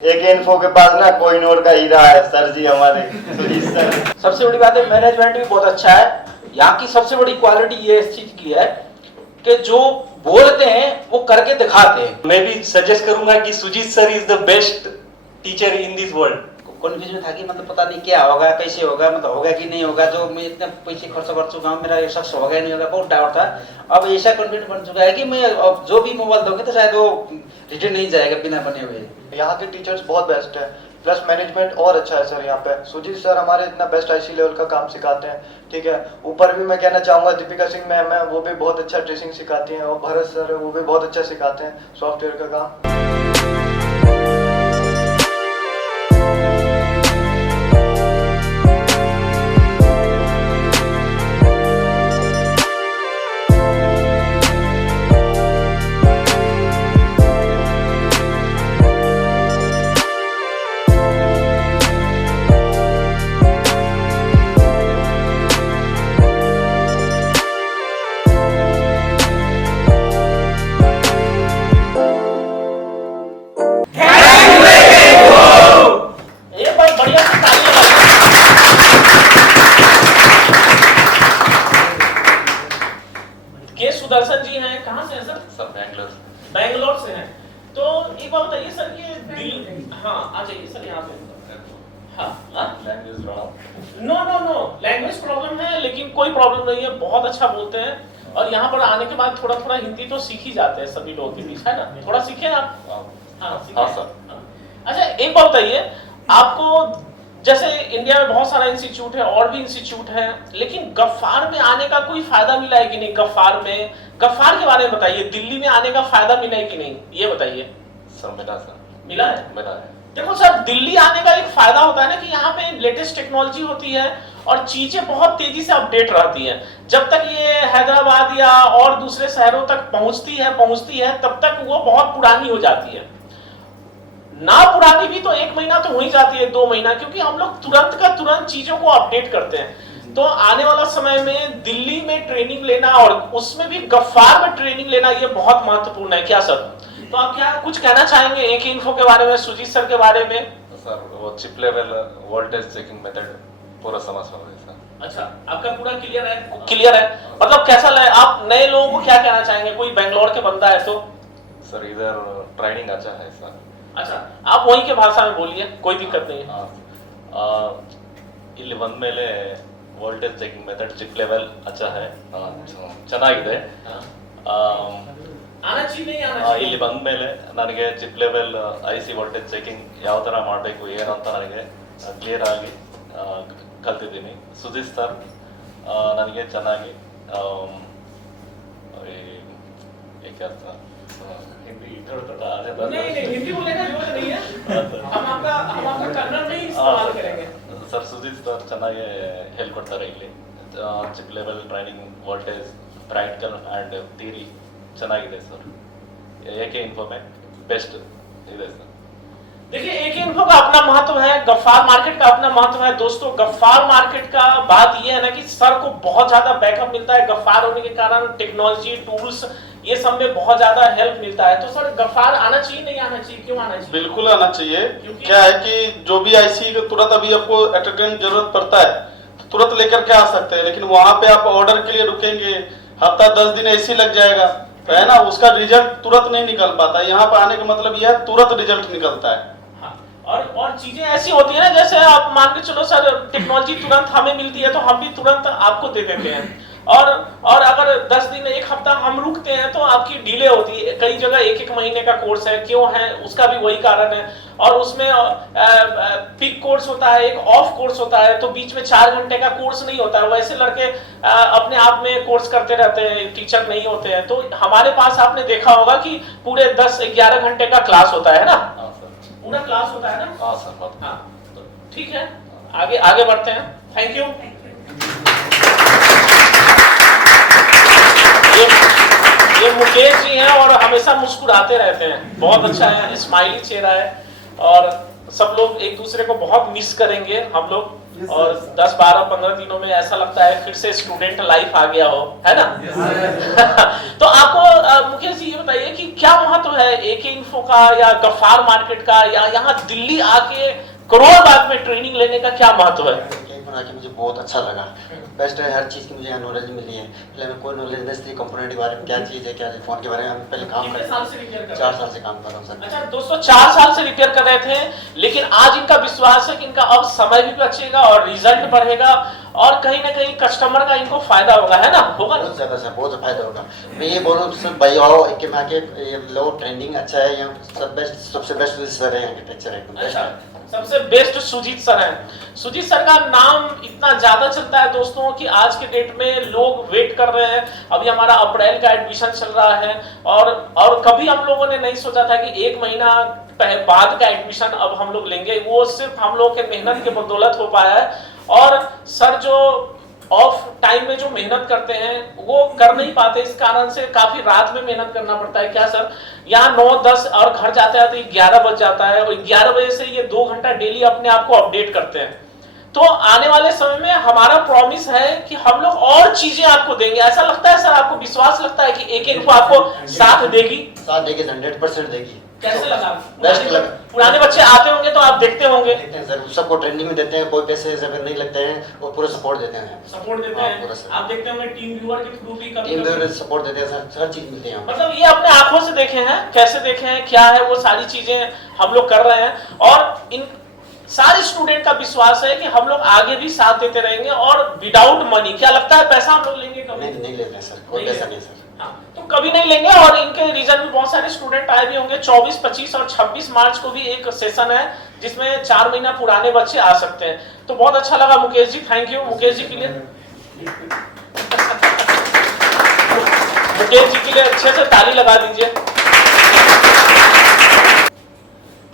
एक इन्फो के पास ना कोहिनूर का हीरा है सर जी हमारे सुजीत सर। सबसे बड़ी बात है मैनेजमेंट भी बहुत अच्छा है। यहाँ की सबसे बड़ी क्वालिटी ये इस चीज की है कि जो बोलते हैं वो करके दिखाते हैं। मैं भी सजेस्ट करूंगा कि Sujit sir is the best teacher in this world. Confuse में था कि मतलब पता नहीं क्या होगा, कैसे होगा, मतलब होगा कि नहीं होगा, जो मैं इतने पैसे खर्च कर चुका हूँ, मेरा ये शख्स होगा नहीं होगा, बहुत डाउट था। अब ऐसा कॉन्फिडेंट बन चुका है कि मैं अब जो भी मोबाइल दोगे तो शायद वो रिटर्न नहीं जाएगा बिना बने हुए। यहाँ के टीचर्स बहुत बेस्ट है, प्लस मैनेजमेंट और अच्छा है सर। यहाँ पे सुजीत सर हमारे इतना बेस्ट आईसी लेवल का काम सिखाते हैं, ठीक है। ऊपर भी मैं कहना चाहूँगा दीपिका सिंह मैम है, वो भी बहुत अच्छा ड्रेसिंग सिखाती हैं, और भरत सर है वो भी बहुत अच्छा सिखाते हैं सॉफ्टवेयर का काम। के सुदर्शन जी हैं, कहाँ से हैं सर? सर बैंगलोर से हैं। तो एक बात बताइए सर, ये दिल्ली, हाँ आ जाइए सर यहाँ पे। हाँ no no no language problem है, लेकिन कोई प्रॉब्लम नहीं है, बहुत अच्छा बोलते हैं। और यहाँ पर आने के बाद थोड़ा थोड़ा हिंदी तो सीख ही जाते हैं सभी लोगों के बीच, है ना? थोड़ा सीखे आप? हाँ सर। अच्छा एक बात बताइए, आपको जैसे इंडिया में बहुत सारा इंस्टीट्यूट है और भी इंस्टीट्यूट है, लेकिन गफ्फार में आने का कोई फायदा मिला है कि नहीं? गफ्फार के बारे में बताइए, दिल्ली में आने का फायदा मिला है कि नहीं, ये बताइए। मिला है। देखो सर, दिल्ली आने का एक फायदा होता है ना कि यहाँ पे लेटेस्ट टेक्नोलॉजी होती है और चीजें बहुत तेजी से अपडेट रहती हैं। जब तक ये हैदराबाद या और दूसरे शहरों तक पहुंचती है तब तक वो बहुत पुरानी हो जाती है। ना पुरानी भी तो 1 महीना तो हो ही जाती है, 2 महीना, क्योंकि हम लोग तुरंत का तुरंत चीजों को अपडेट करते हैं। तो आने वाला समय में दिल्ली में ट्रेनिंग लेना और उसमें भी गफ्फार में ट्रेनिंग लेना ये बहुत महत्वपूर्ण है। क्या सर? तो आप क्या कुछ कहना चाहेंगे एक इन्फो के बारे में, सुजीत सर के बारे में? सर वो chip level voltage checking method पूरा समझ रहे हैं सर। अच्छा, आपका पूरा क्लियर है। मतलब कैसा लगे, आप नए लोगों को क्या कहना चाहेंगे? कोई बेंगलोर के बंदा है तो? सर इधर ट्रेनिंग अच्छा है सर। अच्छा, आप वहीं के भाषा में बोलिए, कोई दिक्कत नहीं है। ಇಲ್ಲಿ ಬಂದ ಮೇಲೆ voltage checking method chip level ಅಚ್ಚಾ ಹೈ ಚೆನ್ನಾಗಿದೆ आना चाहिए नहीं आना चाहिए? ಇಲ್ಲಿ ಬಂದ ಮೇಲೆ ನನಗೆ chip level IC voltage checking ಯಾವ ತರ ಮಾಡಬೇಕು ಏನು ಅಂತ ನನಗೆ ಕ್ಲಿಯರ್ ಆಗಿ ಕಲ್ತಿದ್ದೀನಿ। ಸುಜಿತ್ ಸರ್ ನನಗೆ ಚೆನ್ನಾಗಿ हिंदी नहीं हिंदी बोलने का जरूरत नहीं है, हम आपका कन्नड़ में ही इस्तेमाल करेंगे। ಸರ್ ಸುಜಿತ್ ಸರ್ ಚೆನ್ನಾಗಿ ಹೇಳ್ಕೊಡ್ತಾರೆ ಇಲ್ಲಿ। Chip level training voltage practical and theory ಚೆನ್ನಾಗಿದೆ ಸರ್। एके इन्फो में बेस्ट ಇದೆ सर। देखिए एके इन्फो का अपना महत्व है, गफ्फार मार्केट का अपना महत्व है। दोस्तों गफ्फार मार्केट का बात यह है ना कि सर को बहुत ज्यादा बैकअप मिलता है। गफ्फार होने के कारण टेक्नोलॉजी टूल्स ये सब में बहुत ज्यादा हेल्प मिलता है। तो सर गफ्फार आना चाहिए नहीं आना चाहिए? क्यों आना चाहिए? बिल्कुल आना चाहिए। क्या है कि जो भी आईसी को तुरंत अभी आपको एटेंडेंट जरूरत पड़ता है तो तुरंत लेकर के आ सकते हैं, लेकिन वहां पे आप ऑर्डर के लिए रुकेंगे, हफ्ता 10 दिन ऐसी लग जाएगा, तो है ना, उसका रिजल्ट तुरंत नहीं निकल पाता। यहाँ पे आने का मतलब यह है तुरंत रिजल्ट निकलता है। और चीजें ऐसी होती है ना, जैसे आप मान के चलो सर टेक्नोलॉजी तुरंत हमें मिलती है तो हम भी तुरंत आपको दे देते हैं। और अगर 10 दिन 1 हफ्ता हम रुकते हैं तो आपकी डिले होती है। कई जगह 1-1 महीने का कोर्स है, क्यों है उसका भी वही कारण है। और उसमें पिक कोर्स होता है, एक ऑफ कोर्स होता है, तो बीच में 4 घंटे का कोर्स नहीं होता है। वैसे लड़के अपने आप में कोर्स करते रहते हैं, टीचर नहीं होते हैं। तो हमारे पास आपने देखा होगा कि पूरे 10-11 घंटे का क्लास होता है ना, पूरा क्लास होता है ना? हाँ सर। हाँ तो ठीक है, आगे बढ़ते हैं। Thank you. ये मुकेश जी हैं और हमेशा मुस्कुराते रहते हैं, बहुत अच्छा है, स्माइली चेहरा है। और सब लोग एक दूसरे को बहुत मिस करेंगे हम लोग। और 10, 12, 15 दिनों में ऐसा लगता है फिर से स्टूडेंट लाइफ आ गया हो, है ना? तो आपको मुकेश जी ये बताइए कि क्या महत्व है एके इन्फो का या गफ्फार मार्केट का या यहाँ दिल्ली आके करोड़ बाग में ट्रेनिंग लेने का क्या महत्व है? आके मुझे बहुत अच्छा लगा, बेस्ट है, हर चीज़ की मुझे यहाँ नॉलेज मिली है। पहले हमें कोई नॉलेज नहीं थी कंपोनेंट के बारे में, क्या चीज़ है क्या है, फोन के बारे में हम पहले काम कितने साल से रिपेयर कर रहे हैं? 4 साल से काम कर रहा हूँ सर। अच्छा दोस्तों 4 साल से रिपेयर कर रहे थे, लेकिन आज इनका विश्वास है कि इनका अब समय भी बचेगा और रिजल्ट बढ़ेगा और कहीं ना कहीं कस्टमर का इनको फायदा होगा, है ना? होगा ना? बहुत ज़्यादा सर, बहुत फायदा होगा। मैं ये बोलूँ सब भाई आओ एक के में आके, ये लो ट्रेंडिंग अच्छा है यहाँ, सब बेस्ट, सबसे बेस्ट सर है आर्किटेक्चर है एकदम अच्छा, बेस्ट। सबसे बेस्ट सुजीत सर हैं। सुजीत सर का नाम इतना ज्यादा चलता है दोस्तों कि आज के डेट में लोग वेट कर रहे हैं। अभी हमारा अप्रैल का एडमिशन चल रहा है और कभी हम लोगों ने नहीं सोचा था कि 1 महीना बाद का एडमिशन अब हम लोग लेंगे। वो सिर्फ हम लोगों के मेहनत के बदौलत हो पाया है। और सर जो ऑफ टाइम में जो मेहनत करते हैं वो कर नहीं पाते, इस कारण से काफी रात में मेहनत करना पड़ता है। क्या सर, यहाँ 9, 10 और घर जाते आते 11 बज जाता है और 11 बजे से ये 2 घंटा डेली अपने आप को अपडेट करते हैं। तो आने वाले समय में हमारा प्रॉमिस है कि हम लोग और चीजें आपको देंगे। ऐसा लगता है सर, आपको विश्वास लगता है कि एके इन्फो आपको साथ देगी? साथ देगी, 100% देगी। कैसे लगा? बेस्ट लगा। पुराने बच्चे आते होंगे तो आप देखते होंगे, देखते हैं सर, सबको ट्रेनिंग में देते हैं, कोई पैसे सब नहीं लगते हैं, वो पूरा सपोर्ट देते हैं। सपोर्ट देते हाँ, हैं। पूरा सर। आप देखते होंगे टीम व्यूअर के थ्रू भी टीम कभी सपोर्ट देते हैं सर, हर चीज मिलती है। मतलब ये अपने आंखों से देखे हैं, कैसे देखे हैं, क्या है वो सारी चीजें हम लोग कर रहे हैं। और इन सारे स्टूडेंट का विश्वास है कि हम लोग आगे भी साथ देते रहेंगे और विदाउट मनी। क्या लगता है पैसा हम लोग लेंगे कभी? नहीं लेते हैं सर, कोई पैसा नहीं सर। हाँ, तो कभी नहीं लेंगे। और इनके रीजन भी बहुत सारे स्टूडेंट आए भी होंगे। 24, 25 और 26 मार्च को भी एक सेशन है जिसमें 4 महीना पुराने बच्चे आ सकते हैं। तो बहुत अच्छा लगा मुकेश जी, थैंक यू मुकेश जी के लिए। मुकेश जी के लिए अच्छे से ताली लगा दीजिए।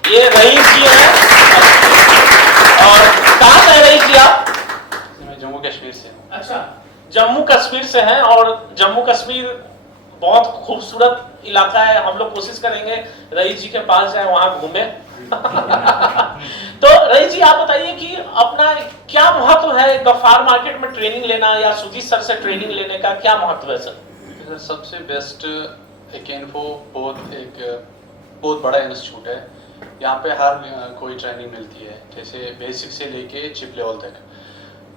ये रईस जी है। और कहाँ से रईस जी आप? मैं जम्मू कश्मीर से हूँ। अच्छा, जम्मू कश्मीर से हैं। और जम्मू कश्मीर बहुत खूबसूरत इलाका है। हम लोग कोशिश करेंगे रईस जी के पास जाए, वहां घूमे। तो रईस जी आप बताइए कि अपना क्या महत्व है गफ्फार मार्केट में ट्रेनिंग लेना या सुजीत सर से ट्रेनिंग लेने का, क्या महत्व है सर? सबसे बेस्ट एके इन्फो बहुत बड़ा इंस्टीट्यूट है। यहाँ पे हर कोई ट्रेनिंग मिलती है, जैसे बेसिक से लेके चिप लेवल तक।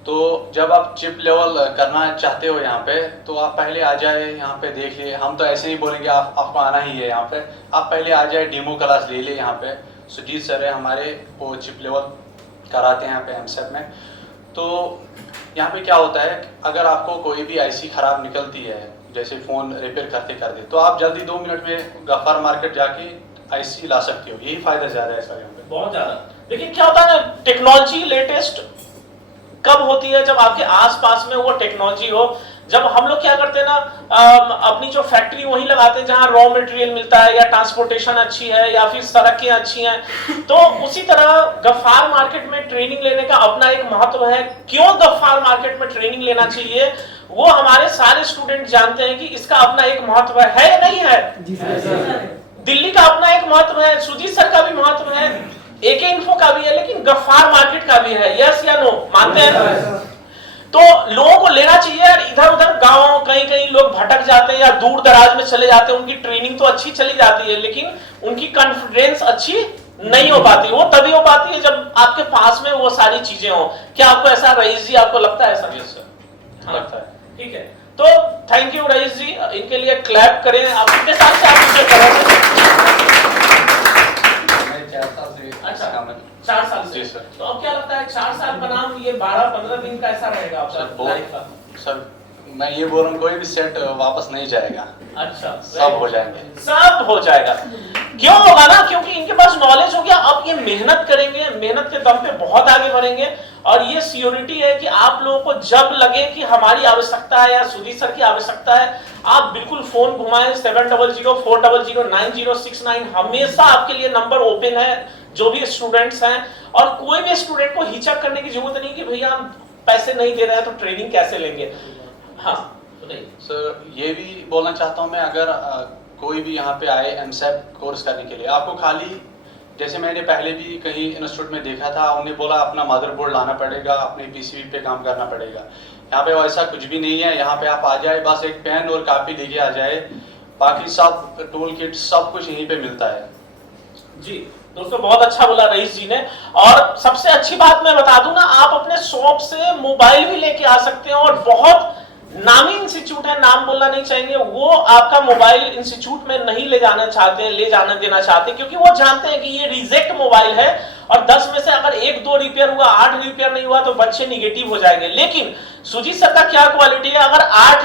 तो जब आप चिप लेवल करना चाहते हो यहाँ पे, तो आप पहले आ जाए यहाँ पे, देख लिए। हम तो ऐसे नहीं बोलेंगे आपको आना ही है यहाँ पे, आप पहले आ जाए, डेमो क्लास ले ले। यहाँ पे सुजीत सर है हमारे, वो चिप लेवल कराते हैं यहाँ पे एमसेप में। तो यहाँ पे क्या होता है, अगर आपको कोई भी आईसी खराब निकलती है, जैसे फ़ोन रिपेयर करते तो आप जल्दी 2 मिनट में गफ्फार मार्केट जाके आईसी ला सकते हो। यही फायदा ज़्यादा है सर यहाँ पे, बहुत ज़्यादा। लेकिन क्या होता है ना, टेक्नोलॉजी लेटेस्ट कब होती है? जब आपके आसपास में वो टेक्नोलॉजी हो। जब हम लोग क्या करते हैं ना, अपनी जो फैक्ट्री वहीं लगाते हैं जहां रॉ मटेरियल मिलता है या ट्रांसपोर्टेशन अच्छी है या फिर सड़कें अच्छी हैं। तो उसी तरह गफ्फार मार्केट में ट्रेनिंग लेने का अपना एक महत्व है। क्यों गफ्फार मार्केट में ट्रेनिंग लेना चाहिए वो हमारे सारे स्टूडेंट जानते हैं कि इसका अपना एक महत्व है या नहीं है? दिल्ली का अपना एक महत्व है, सुजीत सर का भी महत्व है, एके इन्फो का भी है, लेकिन गफ्फार मार्केट का भी है। यस या नो, मानते हैं? तो लोगों को लेना चाहिए यार। इधर उधर गांव कहीं लोग भटक जाते हैं या दूर दराज में चले जाते हैं, उनकी ट्रेनिंग तो अच्छी चली जाती है लेकिन उनकी कॉन्फिडेंस अच्छी नहीं हो पाती। वो तभी हो पाती है जब आपके पास में वो सारी चीजें हो। क्या आपको ऐसा रईस जी, आपको लगता है ऐसा? यस सर, लगता है। ठीक है, तो थैंक यू रईस जी, इनके लिए क्लैप करें। आप कितने साल से आप मुझे कर रहे थे? 4 साल से। अच्छा, काम है। 4 साल से। जी सर। तो अब क्या लगता है 4 साल बनाम ये 12-15 दिन का ऐसा रहेगा सर आपका लाइफ का? सर मैं ये बोल रहा हूँ, कोई भी सेट वापस नहीं जाएगा। अच्छा, सब हो जाएंगे, सब हो जाएगा। क्यों होगा ना? क्योंकि इनके पास नॉलेज हो गया। अब ये मेहनत करेंगे, मेहनत के दम पे बहुत आगे बढ़ेंगे। और ये सियोरिटी है कि आप लोगों को जब लगे कि हमारी आवश्यकता है या सुजीत सर की आवश्यकता है, आप बिल्कुल फोन घुमाएं। 700-400-9069 हमेशा आपके लिए नंबर ओपन है, जो भी स्टूडेंट्स हैं। और कोई भी स्टूडेंट को हिचक करने की जरूरत नहीं कि भैया हम पैसे नहीं दे रहे हैं तो ट्रेनिंग कैसे लेंगे। हाँ सर, ये भी बोलना चाहता हूँ मैं, अगर कोई भी यहाँ पे आए एमसेप कोर्स करने के लिए, आपको खाली जैसे मैंने पहले भी कहीं इंस्टीट्यूट में देखा था, उन्हें बोला अपना मदरबोर्ड लाना पड़ेगा, अपने पीसीबी पे काम करना पड़ेगा। यहाँ पे वैसा कुछ भी नहीं है। यहाँ पे आप आ जाए, बस एक पेन और कॉपी लेके आ जाए, बाकी सब टूल किट सब कुछ यहीं पे मिलता है। जी दोस्तों, बहुत अच्छा बोला रईस जी ने। और सबसे अच्छी बात मैं बता दूं ना, आप अपने शॉप से मोबाइल भी लेके आ सकते हैं, और बहुत नामी इंस्टीट्यूट है, नाम बोलना नहीं चाहेंगे, वो आपका मोबाइल इंस्टीट्यूट में नहीं ले जाना चाहते हैं, ले जाना देना चाहते हैं, क्योंकि वो जानते हैं कि ये रिजेक्ट मोबाइल है, और 10 में से अगर 1-2 रिपेयर हुआ, 8 रिपेयर नहीं हुआ तो बच्चे निगेटिव हो जाएंगे। लेकिन सुजीत सर का क्या क्वालिटी है, अगर 8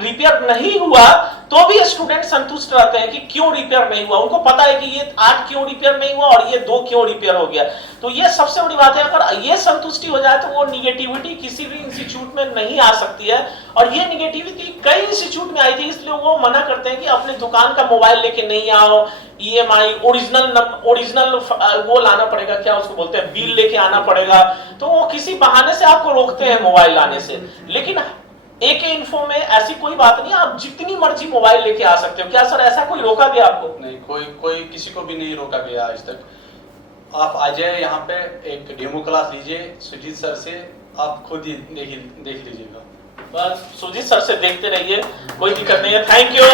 रिपेयर नहीं हुआ तो भी स्टूडेंट संतुष्ट रहते हैं कि क्यों रिपेयर नहीं हुआ। उनको पता है कि ये 8 क्यों रिपेयर नहीं हुआ और ये 2 क्यों रिपेयर हो गया। तो ये सबसे बड़ी बात है, अगर ये संतुष्टि हो जाए तो वो निगेटिविटी किसी भी इंस्टीट्यूट में नहीं आ सकती है। और ये निगेटिविटी कई इंस्टीट्यूट में आई थी, इसलिए वो मना करते हैं कि अपने दुकान का मोबाइल लेके नहीं आओ, EMI ओरिजिनल वो लाना पड़ेगा, क्या उसको बोलते हैं, बिल लेके आना पड़ेगा। तो वो किसी बहाने से आपको रोकते हैं मोबाइल लाने से। लेकिन AK इन्फो में ऐसी कोई बात नहीं, आप जितनी मर्जी मोबाइल लेके आ सकते हो। क्या सर ऐसा कोई रोका गया आपको? नहीं, कोई किसी को भी नहीं रोका गया आज तक। आप आ जाए यहाँ पे, एक डेमो क्लास लीजिए सुजीत सर से, आप खुद ही देख लीजिएगा। बस सुजीत सर से देखते रहिए, कोई दिक्कत नहीं है। Thank you.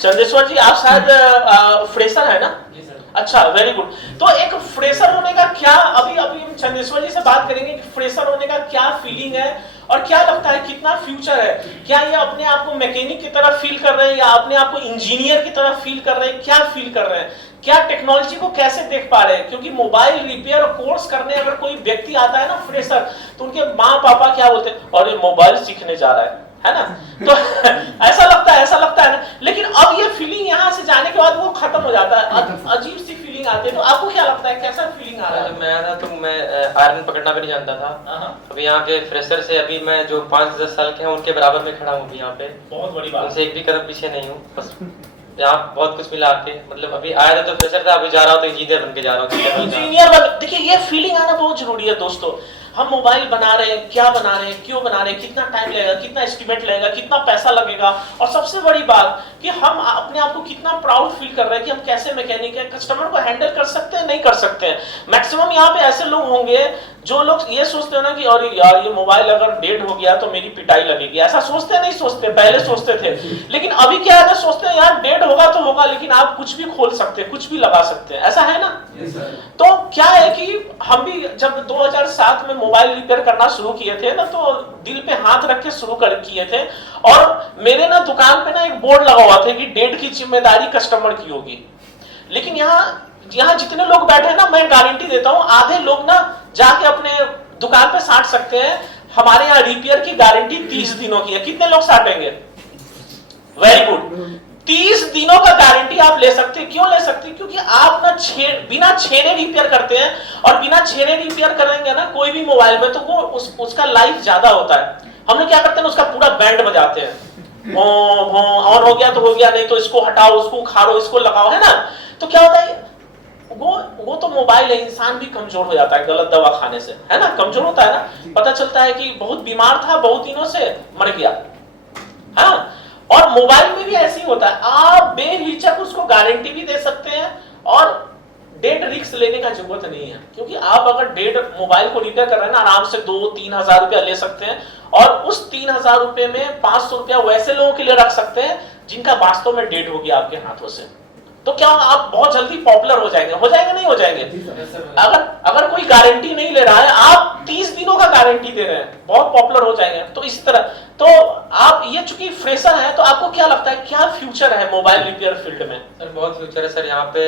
चंदेश्वर जी, आप शायद फ्रेशर है ना? जी सर। अच्छा, वेरी गुड। तो एक फ्रेशर होने का क्या, अभी हम चंदेश्वर जी से बात करेंगे कि फ्रेशर होने का क्या फीलिंग है और क्या लगता है कितना फ्यूचर है। क्या ये अपने आप को मैकेनिक की तरह फील कर रहे हैं या अपने आप को इंजीनियर की तरह फील कर रहे हैं? क्या फील कर रहे हैं, क्या टेक्नोलॉजी को कैसे देख पा रहे हैं? क्योंकि मोबाइल रिपेयर कोर्स करने अगर कोई व्यक्ति आता है ना फ्रेशर, तो उनके माँ पापा क्या बोलते हैं, और ये मोबाइल सीखने जा रहा है ना? तो ऐसा लगता है ना। लेकिन अब ये फीलिंग यहाँ से जाने के बाद वो खत्म हो जाता है, अजीब सी फीलिंग आती है। तो आपको क्या लगता है, कैसा फीलिंग आ रहा है? जब मैं आया था तो मैं आयरन पकड़ना भी नहीं जानता था। अभी यहाँ के फ्रेशर से अभी मैं जो 5-10 साल के हैं उनके बराबर में खड़ा हूँ यहाँ पे। बहुत बड़ी बात। उनसे एक भी कदम पीछे नहीं हूँ। बस यहाँ बहुत कुछ मिला आके, मतलब अभी आया था तो फ्रेशर था, अभी जा रहा हूँ तो इंजीनियर बन के जा रहा हूँ। इंजीनियर बन, देखिए ये फीलिंग आना बहुत जरूरी है दोस्तों। हम मोबाइल बना रहे हैं, क्या बना रहे हैं, क्यों बना रहे हैं, कितना टाइम लगेगा, कितना एस्टिमेट लगेगा, कितना पैसा लगेगा, और सबसे बड़ी बात कि हम अपने आप को कितना प्राउड फील कर रहे हैं कि हम कैसे मैकेनिक है, कस्टमर को हैंडल कर सकते हैं, नहीं कर सकते हैं। मैक्सिमम यहाँ पे ऐसे लोग होंगे जो लोग ये सोचते हैं ना कि अरे यार ये मोबाइल अगर डेड हो गया तो मेरी पिटाई लगेगी। ऐसा सोचते नहीं सोचते, पहले सोचते थे, लेकिन अभी क्या है, सोचते हैं यार डेड होगा तो होगा, लेकिन आप कुछ भी खोल सकते हैं, कुछ भी लगा सकते हैं। ऐसा है ना? तो क्या है कि हम भी जब 2007 में मोबाइल रिपेयर करना शुरू किए थे ना, तो दिल पे हाथ रख के शुरू किए थे। और मेरे ना दुकान पे ना एक बोर्ड लगा हुआ था कि डेट की जिम्मेदारी कस्टमर की होगी। लेकिन यहाँ जितने लोग बैठे हैं ना, मैं गारंटी देता हूँ आधे लोग ना जाके अपने दुकान पे साट सकते हैं। हमारे यहाँ रिपेयर की गारंटी 30 दिनों की है। कितने लोग साटेंगे? Very good. 30 दिनों का गारंटी आप ले सकते हैं। क्यों ले सकते हैं? क्योंकि आप ना बिना छेड़े रिपेयर करते हैं, और बिना छेड़े रिपेयर करेंगे ना कोई भी मोबाइल में, तो वो उसका लाइफ ज्यादा होता है। हम लोग क्या करते हैं, उसका पूरा बैंड बजाते हैं, ऑन हो गया तो हो गया, नहीं तो इसको हटाओ, उसको उखाड़ो, इसको लगाओ, है ना? तो क्या होता है, वो तो मोबाइल है, इंसान भी कमजोर हो जाता है गलत दवा खाने से, है ना? कमजोर होता है ना। पता चलता है कि बहुत बीमार था, बहुत दिनों से मर गया, है। और मोबाइल में भी ऐसे ही होता है, आप बेहिचक उसको गारंटी भी दे सकते हैं, और डेट रिस्क लेने का जरूरत नहीं है। क्योंकि आप अगर डेट मोबाइल को रिपेयर कर रहे हैं ना, आराम से 2-3 हजार रुपया ले सकते हैं, और उस 3 हजार रुपए में 500 रुपया वैसे लोगों के लिए रख सकते हैं जिनका वास्तव में डेट हो गया आपके हाथों से। तो क्या आप बहुत जल्दी पॉपुलर हो जाएंगे नहीं हो जाएंगे? अगर कोई गारंटी नहीं ले रहा है, आप 30 दिनों का गारंटी दे रहे हैं, बहुत पॉपुलर हो जाएंगे। तो इस तरह तो आप ये चूंकि फ्रेशर है, तो आपको क्या लगता है क्या फ्यूचर है मोबाइल रिपेयर फील्ड में? सर बहुत फ्यूचर है सर। यहाँ पे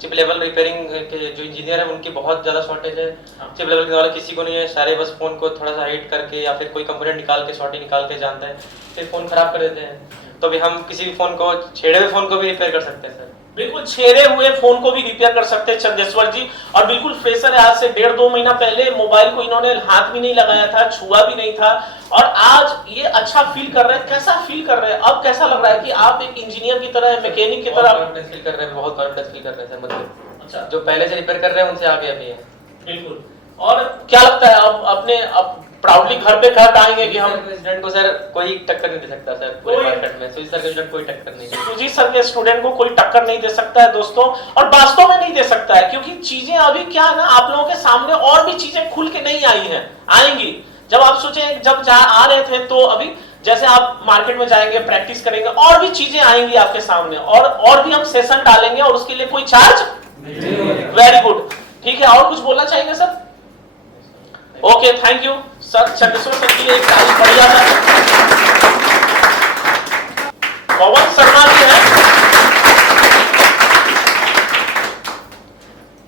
चिप लेवल रिपेयरिंग के जो इंजीनियर है उनकी बहुत ज्यादा शॉर्टेज है। चिप लेवल के वाला किसी को नहीं है, सारे बस फोन को थोड़ा सा हाइड करके या फिर कोई कंपोनेंट निकाल के शॉर्टी निकाल के जानते हैं, फिर फोन खराब कर देते हैं। तो भी हम किसी भी फोन को, छेड़े हुए फोन को भी रिपेयर कर सकते हैं सर। बिल्कुल, छेड़े हुए फोन को भी रिपेयर कर सकते हैं चंदेश्वर जी। और बिल्कुल फ्रेशर है, आज से 1.5-2 महीना पहले मोबाइल को इन्होंने हाथ भी नहीं लगाया था, छुआ भी नहीं था, और आज ये अच्छा फील कर रहे हैं। कैसा फील कर रहे हैं अब? कैसा लग रहा है कि आप एक इंजीनियर की तरह, मैकेनिक की तरह कॉन्फिडेंस फील कर रहे हैं? बहुत कॉन्फिडेंस फील कर रहे हैं सर। मतलब अच्छा, जो पहले से रिपेयर कर रहे हैं उनसे आगे अभी है। बिल्कुल। और क्या लगता है अब प्राउडली घर पे कह पाएंगे कि हम स्टूडेंट को सर कोई टक्कर नहीं दे सकता सर पूरे मार्केट में, सुजीत सर के स्टूडेंट कोई टक्कर नहीं है। सुजीत सर के स्टूडेंट को कोई टक्कर नहीं दे सकता है दोस्तों, और वास्तव में नहीं दे सकता है, क्योंकि चीजें अभी क्या है ना, आप लोगों के सामने और भी चीजें खुल के नहीं आई हैं, आएंगी। जब आप सोचे जब आ रहे थे तो अभी जैसे आप मार्केट में जाएंगे, प्रैक्टिस करेंगे, और भी चीजें आएंगी आपके सामने, और भी हम सेशन डालेंगे, और उसके लिए कोई चार्ज। वेरी गुड, ठीक है। और कुछ बोलना चाहेंगे sir? Okay, thank you sir. Chandrashekhar sir की एक तारीफ बढ़िया था। पवन शर्मा जी हैं,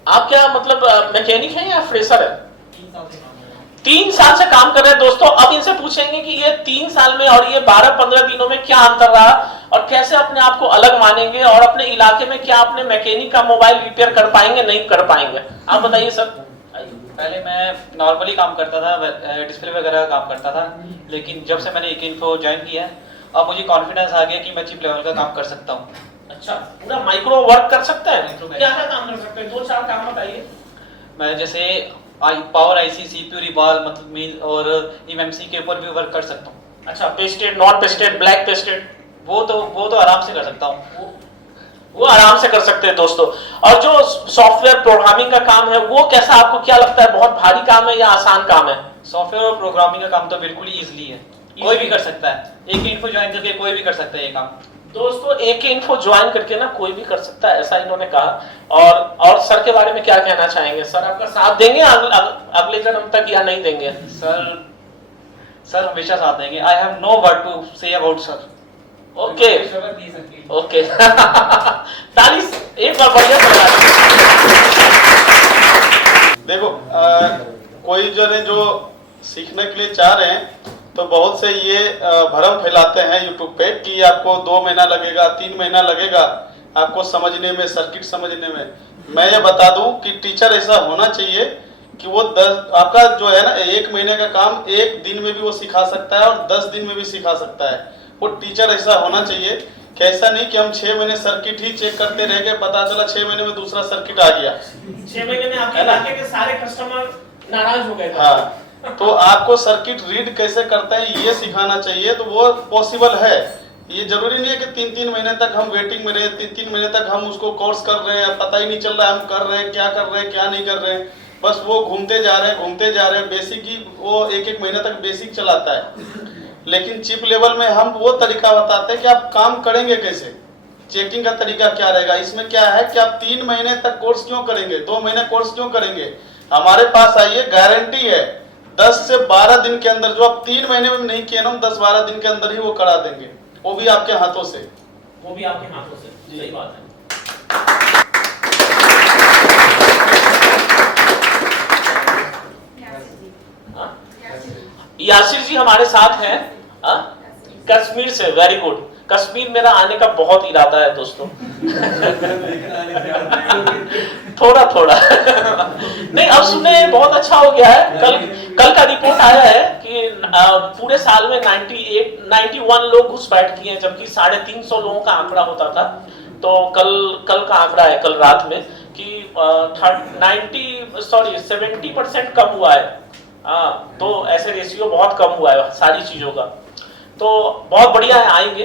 आप क्या मतलब मैकेनिक हैं या फ्रेशर है? 3 साल से काम कर रहे हैं दोस्तों। अब इनसे पूछेंगे कि ये 3 साल में और ये 12-15 दिनों में क्या अंतर रहा, और कैसे अपने आप को अलग मानेंगे, और अपने इलाके में क्या अपने मैकेनिक का मोबाइल रिपेयर कर पाएंगे, नहीं कर पाएंगे। आप बताइए सर। पहले मैं नॉर्मली काम करता था, डिस्प्ले वगैरह काम करता था, लेकिन जब से मैंने एकिन्फो ज्वाइन किया है, अब मुझे कॉन्फिडेंस आ गया कि मैं चिप लेवल का काम कर सकता हूँ। अच्छा, पूरा माइक्रो वर्क कर सकते हैं? क्या क्या काम कर सकते हैं? 2-4 काम बताइए। मैं जैसे पावर आईसी, सीपीयू, रिबॉल, मतलब मिल और एमएमसी के ऊपर भी वर्क कर सकता हूँ। अच्छा, pasted, non pasted, black pasted? वो तो आराम से कर सकता हूँ। वो आराम से कर सकते हैं दोस्तों। और जो सॉफ्टवेयर प्रोग्रामिंग का काम है, वो कैसा, आपको क्या लगता है, बहुत भारी काम है या आसान काम है? सॉफ्टवेयर और प्रोग्रामिंग का काम तो बिल्कुल ही इजीली है, कोई भी कर सकता है। एकिन्फो ज्वाइन करके कोई भी कर सकता है ये काम। दोस्तों, एकिन्फो ज्वाइन करके ना कोई भी कर सकता है, ऐसा इन्होंने कहा। और सर के बारे में क्या कहना चाहेंगे? सर आपका साथ देंगे अगले जन्म तक या नहीं देंगे? सर हमेशा साथ देंगे। I have no word to say about sir. Okay okay ताली एक बार बढ़िया बजा। देखो कोई जो सीखने के लिए चाह रहे हैं तो बहुत से ये भ्रम फैलाते हैं यूट्यूब पे कि आपको 2 महीना लगेगा, 3 महीना लगेगा आपको समझने में, सर्किट समझने में। मैं ये बता दूं कि टीचर ऐसा होना चाहिए कि वो आपका जो है ना 1 महीने का काम 1 दिन में भी वो सिखा सकता है और 10 दिन में भी सिखा सकता है। वो टीचर ऐसा होना चाहिए कि ऐसा नहीं कि हम 6 महीने सर्किट ही चेक करते रह गए, पता चला 6 महीने में दूसरा सर्किट आ गया। 6 महीने में आपके इलाके के सारे कस्टमर नाराज हो गए। हाँ, तो आपको सर्किट रीड कैसे करते हैं ये सिखाना चाहिए। तो वो पॉसिबल है। ये जरूरी नहीं है कि 3-3 महीने तक हम वेटिंग में रहे, 3-3 महीने तक हम उसको कोर्स कर रहे हैं, पता ही नहीं चल रहा है हम कर रहे हैं, क्या कर रहे हैं, क्या नहीं कर रहे हैं। बस वो घूमते जा रहे हैं। बेसिक ही वो 1-1 महीने तक बेसिक चलाता है। लेकिन चिप लेवल में हम वो तरीका बताते हैं कि आप काम करेंगे कैसे, चेकिंग का तरीका क्या रहेगा। इसमें क्या है कि आप 3 महीने तक कोर्स क्यों करेंगे, 2 महीने कोर्स क्यों करेंगे। हमारे पास आइए, गारंटी है 10 से 12 दिन के अंदर, जो आप 3 महीने में नहीं किए ना, 10-12 दिन के अंदर ही वो करा देंगे, वो भी आपके हाथों से। वो भी आपके हाथों से, सही बात है। यासिर जी हमारे साथ हैं कश्मीर से। Very good. कश्मीर मेरा आने का बहुत इरादा है दोस्तों। थोड़ा नहीं, अब सुनने बहुत अच्छा हो गया है। कल का रिपोर्ट आया है कि पूरे साल में 91 लोग घुसपैठ किए हैं, जबकि 350 लोगों का आंकड़ा होता था। तो कल का आंकड़ा है, कल रात में, कि 70% कम हुआ है। तो ऐसे रेशियो बहुत कम हुआ है सारी चीजों का। तो बहुत बढ़िया है, आएंगे।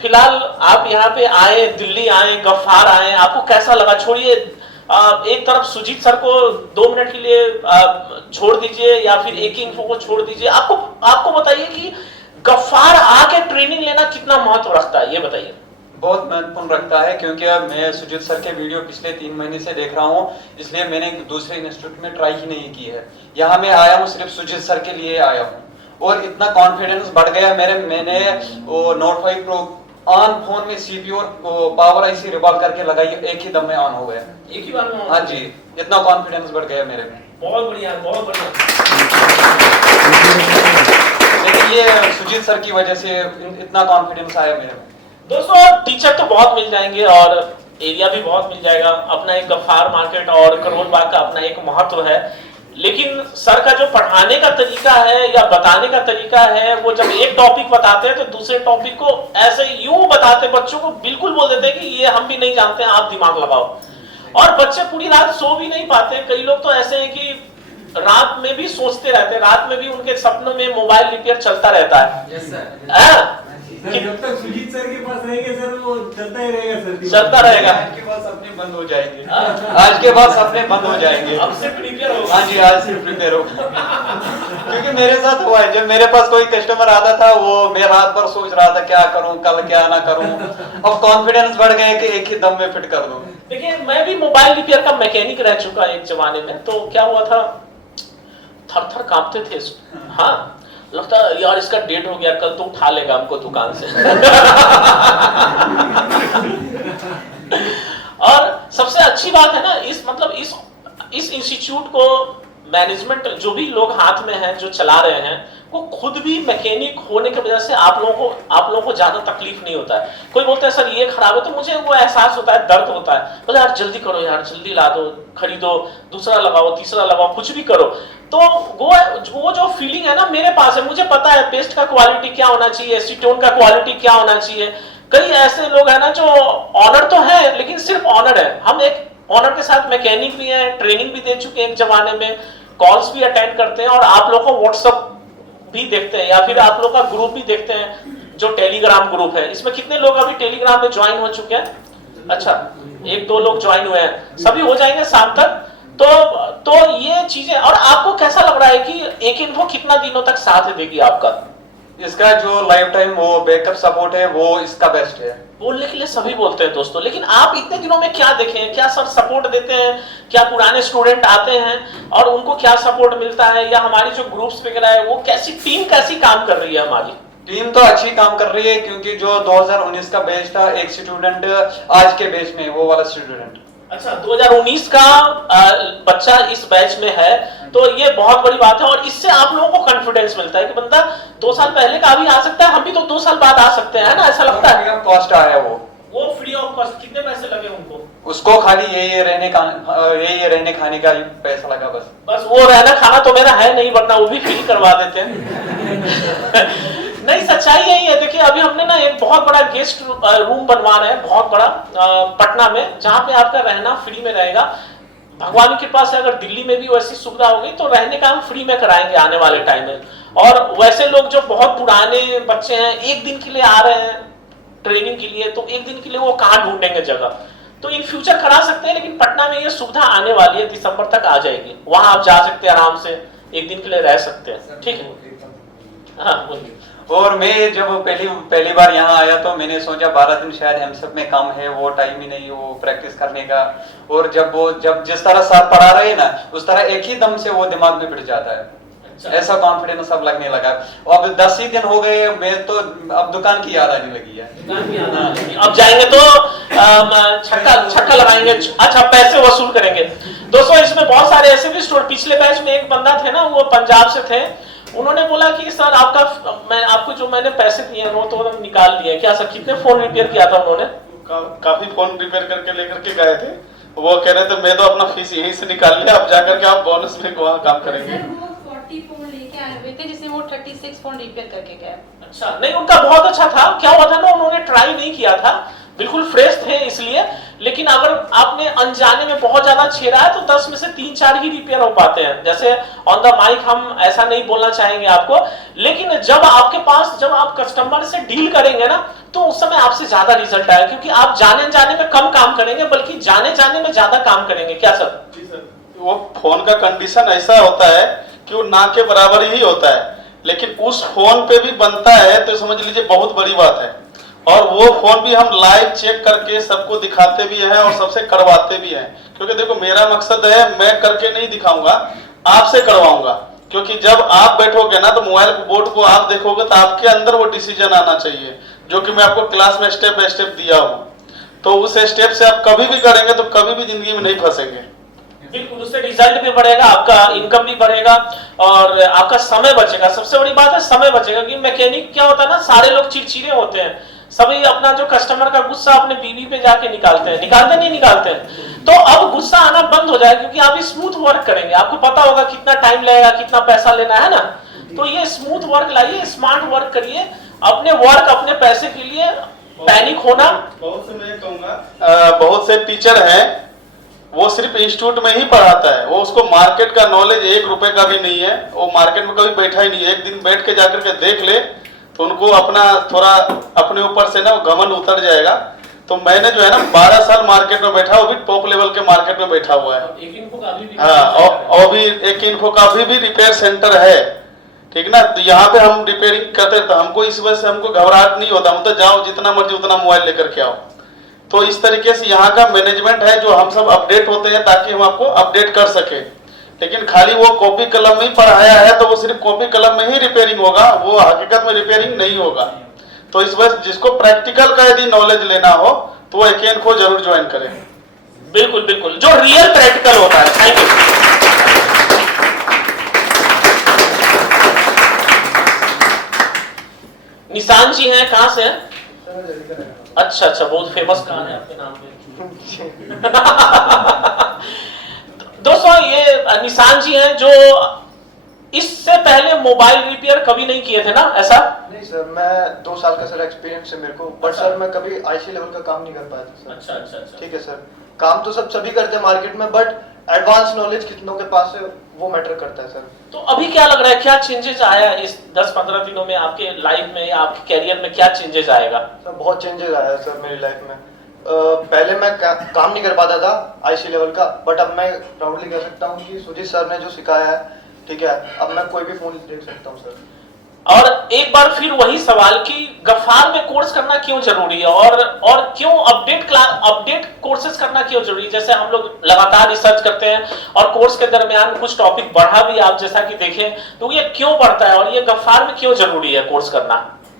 फिलहाल आप यहाँ पे आए, दिल्ली आए, गफ्फार आए, आपको कैसा लगा? छोड़िए एक तरफ सुजीत सर को 2 मिनट के लिए छोड़ दीजिए, या फिर एकिन्फो को छोड़ दीजिए। आपको बताइए कि गफ्फार आके ट्रेनिंग लेना कितना महत्व रखता है, ये बताइए। बहुत महत्वपूर्ण रखता है, क्योंकि अब मैं सुजीत सर के वीडियो पिछले 3 महीने से देख रहा हूँ, इसलिए मैंने दूसरे इंस्टीट्यूट में ट्राई ही नहीं की है। यहाँ मैं आया हूँ सिर्फ सुजीत सर के लिए आया हूँ, और इतना कॉन्फिडेंस बढ़ गया मैंने वो नोट 5 प्रो ऑन फोन में सीपीयू और पावर आईसी रिवॉल्व करके लगाई, एक ही दम में ऑन हो गया। एक ही बार में? हाँ जी, इतना कॉन्फिडेंस बढ़ गया मेरे में। बहुत बढ़िया, बहुत बढ़िया। लेकिन ये सुजीत सर की वजह से इतना कॉन्फिडेंस आया मेरे में। दोस्तों टीचर तो बहुत मिल जाएंगे और एरिया भी बहुत मिल जाएगा। अपना एक गफ्फार मार्केट और करोल बाग का अपना एक महत्व है, लेकिन सर का जो पढ़ाने का तरीका है या बताने का तरीका है, वो जब एक टॉपिक बताते हैं तो दूसरे टॉपिक को ऐसे यूं बताते, बच्चों को बिल्कुल बोल देते हैं कि ये हम भी नहीं जानते हैं, आप दिमाग लगाओ। और बच्चे पूरी रात सो भी नहीं पाते। कई लोग तो ऐसे हैं कि रात में भी सोचते रहते हैं, रात में भी उनके सपनों में मोबाइल रिपेयर चलता रहता है। Yes sir. हाँ? जब तक सुजीत सर के पास रहेंगे सर वो चलता ही रहेगा सर। चलता रहेगा। आज के बाद सपने बंद हो जाएंगे, आज के बाद सपने बंद हो जाएंगे। अब सिर्फ रिपेयर होगा। हाँ जी, आज सिर्फ रिपेयर होगा। क्योंकि मेरे साथ हुआ है, जब मेरे पास कोई कस्टमर आता था वो मैं रात भर सोच रहा था क्या करूं, कल क्या ना करूं। अब कॉन्फिडेंस बढ़ गया कि एक ही दम में फिट कर दूं। देखिए मैं भी मोबाइल रिपेयर का मैकेनिक रह चुका एक जमाने में, तो क्या हुआ था, थर थर कांपते थे। हाँ, लगता है यार इसका डेट हो गया, कल तो उठा लेगा हमको दुकान से। और सबसे अच्छी बात है ना, इस इंस्टीट्यूट को मैनेजमेंट जो भी लोग हाथ में हैं, जो चला रहे हैं, वो खुद भी मैकेनिक होने की वजह से आप लोगों को ज्यादा तकलीफ नहीं होता है। कोई बोलता है सर ये खराब है, तो मुझे वो एहसास होता है, दर्द होता है, बोले यार जल्दी करो यार, जल्दी ला दो, खरीदो, दूसरा लगाओ, तीसरा लगाओ, कुछ भी करो। तो वो जो फीलिंग है ना मेरे पास है, मुझे पता है पेस्ट का क्वालिटी क्या होना चाहिए, एसीटोन का क्वालिटी क्या होना चाहिए। कई ऐसे लोग हैं ना जो ऑनर तो है लेकिन सिर्फ ऑनर है। हम एक ऑनर के साथ मैकेनिक भी है, ट्रेनिंग भी दे चुके हैं एक जमाने में, कॉल्स भी अटेंड करते हैं, और आप लोग को व्हाट्सएप भी देखते हैं, या फिर आप लोग का ग्रुप भी देखते हैं जो टेलीग्राम ग्रुप है। इसमें कितने लोग अभी टेलीग्राम में ज्वाइन हो चुके हैं? अच्छा, 1-2 लोग ज्वाइन हुए हैं, सभी हो जाएंगे शाम तक। तो ये चीजें, और आपको कैसा लग रहा है कि एक इन्फो कितना दिनों तक साथ देगी आपका? इसका जो लाइफ टाइम वो बैकअप सपोर्ट है वो इसका बेस्ट है। बोलने के लिए सभी बोलते हैं दोस्तों, लेकिन आप इतने दिनों में क्या देखे हैं? क्या सर सपोर्ट देते हैं? क्या पुराने स्टूडेंट आते हैं और उनको क्या सपोर्ट मिलता है? या हमारी जो ग्रुप्स वगैरह है वो टीम कैसी काम कर रही है? हमारी टीम तो अच्छी काम कर रही है, क्योंकि जो 2019 का बैच था, एक स्टूडेंट आज के बैच में वो वाला स्टूडेंट। अच्छा, 2019 का बच्चा इस बैच में है, तो ये बहुत बड़ी बात है। और इससे आप लोगों को कॉन्फिडेंस मिलता है कि बंदा 2 साल पहले का भी आ सकता है, हम भी तो 2 साल बाद आ सकते हैं, ना? ऐसा लगता है। कॉस्ट आया वो फ्री ऑफ कॉस्ट। कितने पैसे लगे उनको? उसको खाली यही रहने खाने का ही पैसा लगा बस। वो रहना खाना तो मेरा है नहीं, वरना वो भी फ्री करवा देते हैं। नहीं, सच्चाई यही है। देखिए अभी हमने ना एक बहुत बड़ा गेस्ट रूम बनवा रहे हैं, बहुत बड़ा, पटना में, जहां पे आपका रहना फ्री में रहेगा। भगवान की कृपा से अगर दिल्ली में भी वैसी सुविधा होगी तो रहने का हम फ्री में कराएंगे आने वाले टाइम में। और वैसे लोग जो बहुत पुराने बच्चे हैं, एक दिन के लिए आ रहे हैं ट्रेनिंग के लिए, तो एक दिन के लिए वो कहाँ ढूंढेंगे जगह? तो इन फ्यूचर करा सकते हैं, लेकिन पटना में ये सुविधा आने वाली है, दिसंबर तक आ जाएगी। वहां आप जा सकते हैं, आराम से एक दिन के लिए रह सकते हैं। ठीक है, हाँ बोलिए। और मैं जब पहली बार यहाँ आया तो मैंने सोचा 12 दिन शायद एमसेप में कम है, वो टाइम ही नहीं वो प्रैक्टिस करने का। और जब जिस तरह साथ पढ़ा रहे ना, उस तरह एक ही दम से वो दिमाग में बिठ जाता है। ऐसा कॉन्फिडेंस अब लगने लगा। अब 10 ही दिन हो गए, मैं तो अब दुकान की याद आने लगी है। अब जाएंगे तो छक्का लगाएंगे। अच्छा, पैसे वसूल करेंगे। दोस्तों इसमें बहुत सारे ऐसे भी स्टूडेंट, पिछले बैच में एक बंदा थे ना, वो पंजाब से थे, उन्होंने बोला कि सर आपको जो मैंने पैसे दिए वो तो निकाल दिए। क्या सर, कितने फोन रिपेयर किया था उन्होंने? काफी फोन रिपेयर करके लेकर के गए थे। वो कह रहे थे मैं तो अपना फीस यहीं से निकाल लिया, अब जाकर के आप बोनस में वहाँ काम करेंगे। वो 40 फोन लेके आए हुए थे, जिसमें वो 36 फोन रिपेयर करके गए। अच्छा, नहीं उनका बहुत अच्छा था। क्या हुआ था ना, उन्होंने ट्राई नहीं किया था, बिल्कुल फ्रेश थे इसलिए। लेकिन अगर आपने अनजाने में बहुत ज्यादा छेड़ा है तो 10 में से 3-4 ही रिपेयर हो पाते हैं। जैसे ऑन द माइक हम ऐसा नहीं बोलना चाहेंगे आपको, लेकिन जब आप कस्टमर से डील करेंगे ना, तो उस समय आपसे ज्यादा रिजल्ट आएगा, क्योंकि आप जाने में कम काम करेंगे, बल्कि जाने में ज्यादा काम करेंगे। क्या सर? जी सर, वो फोन का कंडीशन ऐसा होता है कि वो ना के बराबर ही होता है, लेकिन उस फोन पे भी बनता है तो समझ लीजिए बहुत बड़ी बात है। और वो फोन भी हम लाइव चेक करके सबको दिखाते भी हैं और सबसे करवाते भी हैं, क्योंकि देखो मेरा मकसद है, मैं करके नहीं दिखाऊंगा, आपसे करवाऊंगा। क्योंकि जब आप बैठोगे ना तो मोबाइल बोर्ड को आप देखोगे तो आपके अंदर वो डिसीजन आना चाहिए, जो कि मैं आपको क्लास में स्टेप बाय स्टेप दिया हूँ। तो उस स्टेप से आप कभी भी करेंगे तो कभी भी जिंदगी में नहीं फंसेंगे। बिल्कुल, उससे रिजल्ट भी बढ़ेगा, आपका इनकम भी बढ़ेगा और आपका समय बचेगा। सबसे बड़ी बात है समय बचेगा। कि मैकेनिक क्या होता है ना, सारे लोग चिड़चिड़े होते हैं, सभी अपना जो कस्टमर का गुस्सा अपने बीवी पे जाके निकालते हैं। तो अब गुस्सा आना बंद हो जाएगा, क्योंकि आप स्मूथ वर्क करेंगे। आपको पता होगा कितना टाइम लगेगा, कितना पैसा लेना है ना। तो ये स्मूथ वर्क लाइए, स्मार्ट वर्क करिए, अपने वर्क अपने पैसे के लिए पैनिक होना। बहुत से मैं कहूँगा बहुत से टीचर हैं वो सिर्फ इंस्टीट्यूट में ही पढ़ाता है, वो उसको मार्केट का नॉलेज 1 रुपए का भी नहीं है, वो मार्केट में कभी बैठा ही नहीं है। एक दिन बैठ के जाकर के देख ले तो उनको अपना थोड़ा अपने ऊपर से ना घमंड उतर जाएगा। तो मैंने जो है ना 12 साल मार्केट में बैठा, वो भी टॉप लेवल के मार्केट में बैठा हुआ है। हाँ, और भी एक इन्फो का अभी भी रिपेयर सेंटर है, ठीक ना। तो यहाँ पे हम रिपेयरिंग करते तो हमको इस वजह से हमको घबराहट नहीं होता, हम तो जाओ जितना मर्जी उतना मोबाइल लेकर के आओ। तो इस तरीके से यहाँ का मैनेजमेंट है जो हम सब अपडेट होते हैं ताकि हम आपको अपडेट कर सके। लेकिन खाली वो कॉपी कलम में ही पढ़ाया है तो वो सिर्फ कॉपी कलम में ही रिपेयरिंग होगा, वो हकीकत में रिपेयरिंग नहीं होगा। तो इस वजह जिसको प्रैक्टिकल का यदि नॉलेज लेना हो तो वो एकेन को जरूर ज्वाइन करें। बिल्कुल बिल्कुल, जो रियल प्रैक्टिकल होता है। Thank you. निशान जी हैं, कहां से हैं? अच्छा अच्छा, बहुत फेमस कान है आपके नाम पे। दोस्तों ये निशान जी हैं जो इससे पहले मोबाइल रिपेयर कभी नहीं किए थे ना, ऐसा? नहीं सर, मैं 2 साल का सर एक्सपीरियंस है मेरे को, बट सर मैं कभी आईसी लेवल का काम नहीं कर पाया था सर। अच्छा अच्छा अच्छा, ठीक है सर। काम तो सब सभी करते हैं मार्केट में, बट एडवांस नॉलेज कितनों के पास है वो मैटर करता है सर। तो अभी क्या लग रहा है, क्या चेंजेस आया इस 10-15 दिनों में आपके लाइफ में या आपके कैरियर में, क्या चेंजेस आएगा? सर बहुत चेंजेस आया सर मेरी लाइफ में। पहले मैं काम नहीं कर पाता था आईसी लेवल का, बट अब मैं प्राउडली कह सकता हूँ कि सुजीत सर ने जो सिखाया है, ठीक है, अब मैं कोई भी फोन देख सकता हूँ सर। और एक बार फिर वही सवाल कि गफ्फार में कोर्स करना क्यों जरूरी है और क्यों अपडेट कोर्सेज करना क्यों जरूरी है? जैसे हम लोग लगातार रिसर्च करते हैं और कोर्स के दरमियान कुछ टॉपिक बढ़ा भी, आप जैसा कि देखें, तो ये क्यों बढ़ता है और ये गफ्फार में क्यों जरूरी है कोर्स करना?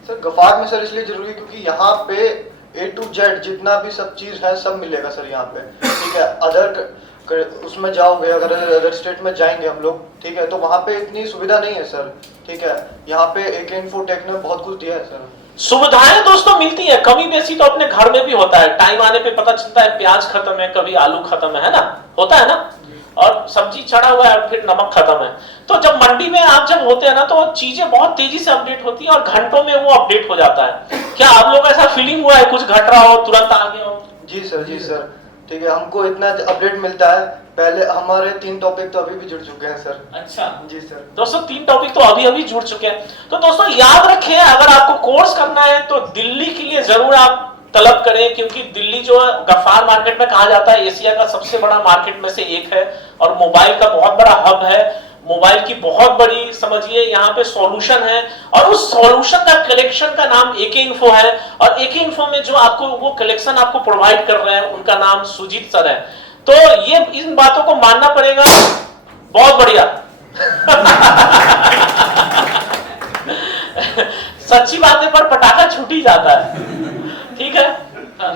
सर गफ्फार में सर इसलिए जरूरी है क्योंकि यहाँ पे A to Z जितना भी सब चीज है सब मिलेगा सर यहाँ पे, ठीक है। उसमें जाओगे, अगर अदर स्टेट में जाएंगे हम लोग, ठीक है, तो वहाँ पे इतनी सुविधा नहीं है सर, ठीक है। यहाँ पे एक इन्फोटेक ने बहुत कुछ दिया है सर। सुविधाएं दोस्तों मिलती है, कमी बेसी तो अपने घर में भी होता है। टाइम आने पे पता चलता है प्याज खत्म है, कभी आलू खत्म है ना, होता है ना, और सब्जी चढ़ा हुआ है फिर नमक खत्म है। तो जब मंडी में आप जब होते हैं ना तो चीजें बहुत तेजी से अपडेट होती है और घंटों में वो अपडेट हो जाता है। क्या आप लोग ऐसा फीलिंग हुआ है कुछ घट रहा हो तुरंत आ गया हो? जी सर, ठीक है। हमको इतना अपडेट मिलता है, पहले हमारे 3 टॉपिक तो अभी भी जुड़ चुके हैं सर। अच्छा जी सर। दोस्तों 3 टॉपिक तो अभी जुड़ चुके हैं। तो दोस्तों याद रखें, अगर आपको कोर्स करना है तो दिल्ली के लिए जरूर आप तलब करें, क्योंकि दिल्ली जो गफ्फार मार्केट में कहा जाता है एशिया का सबसे बड़ा मार्केट में से एक है और मोबाइल का बहुत बड़ा हब है। मोबाइल की बहुत बड़ी समझिए यहाँ पे सॉल्यूशन है और उस सॉल्यूशन का कलेक्शन का नाम एके इन्फो है और एके इन्फो में जो आपको वो कलेक्शन आपको प्रोवाइड कर रहे हैं उनका नाम सुजीत सर है। तो ये इन बातों को मानना पड़ेगा। बहुत बढ़िया। सच्ची बातें पर पटाखा छूट ही जाता है, ठीक है।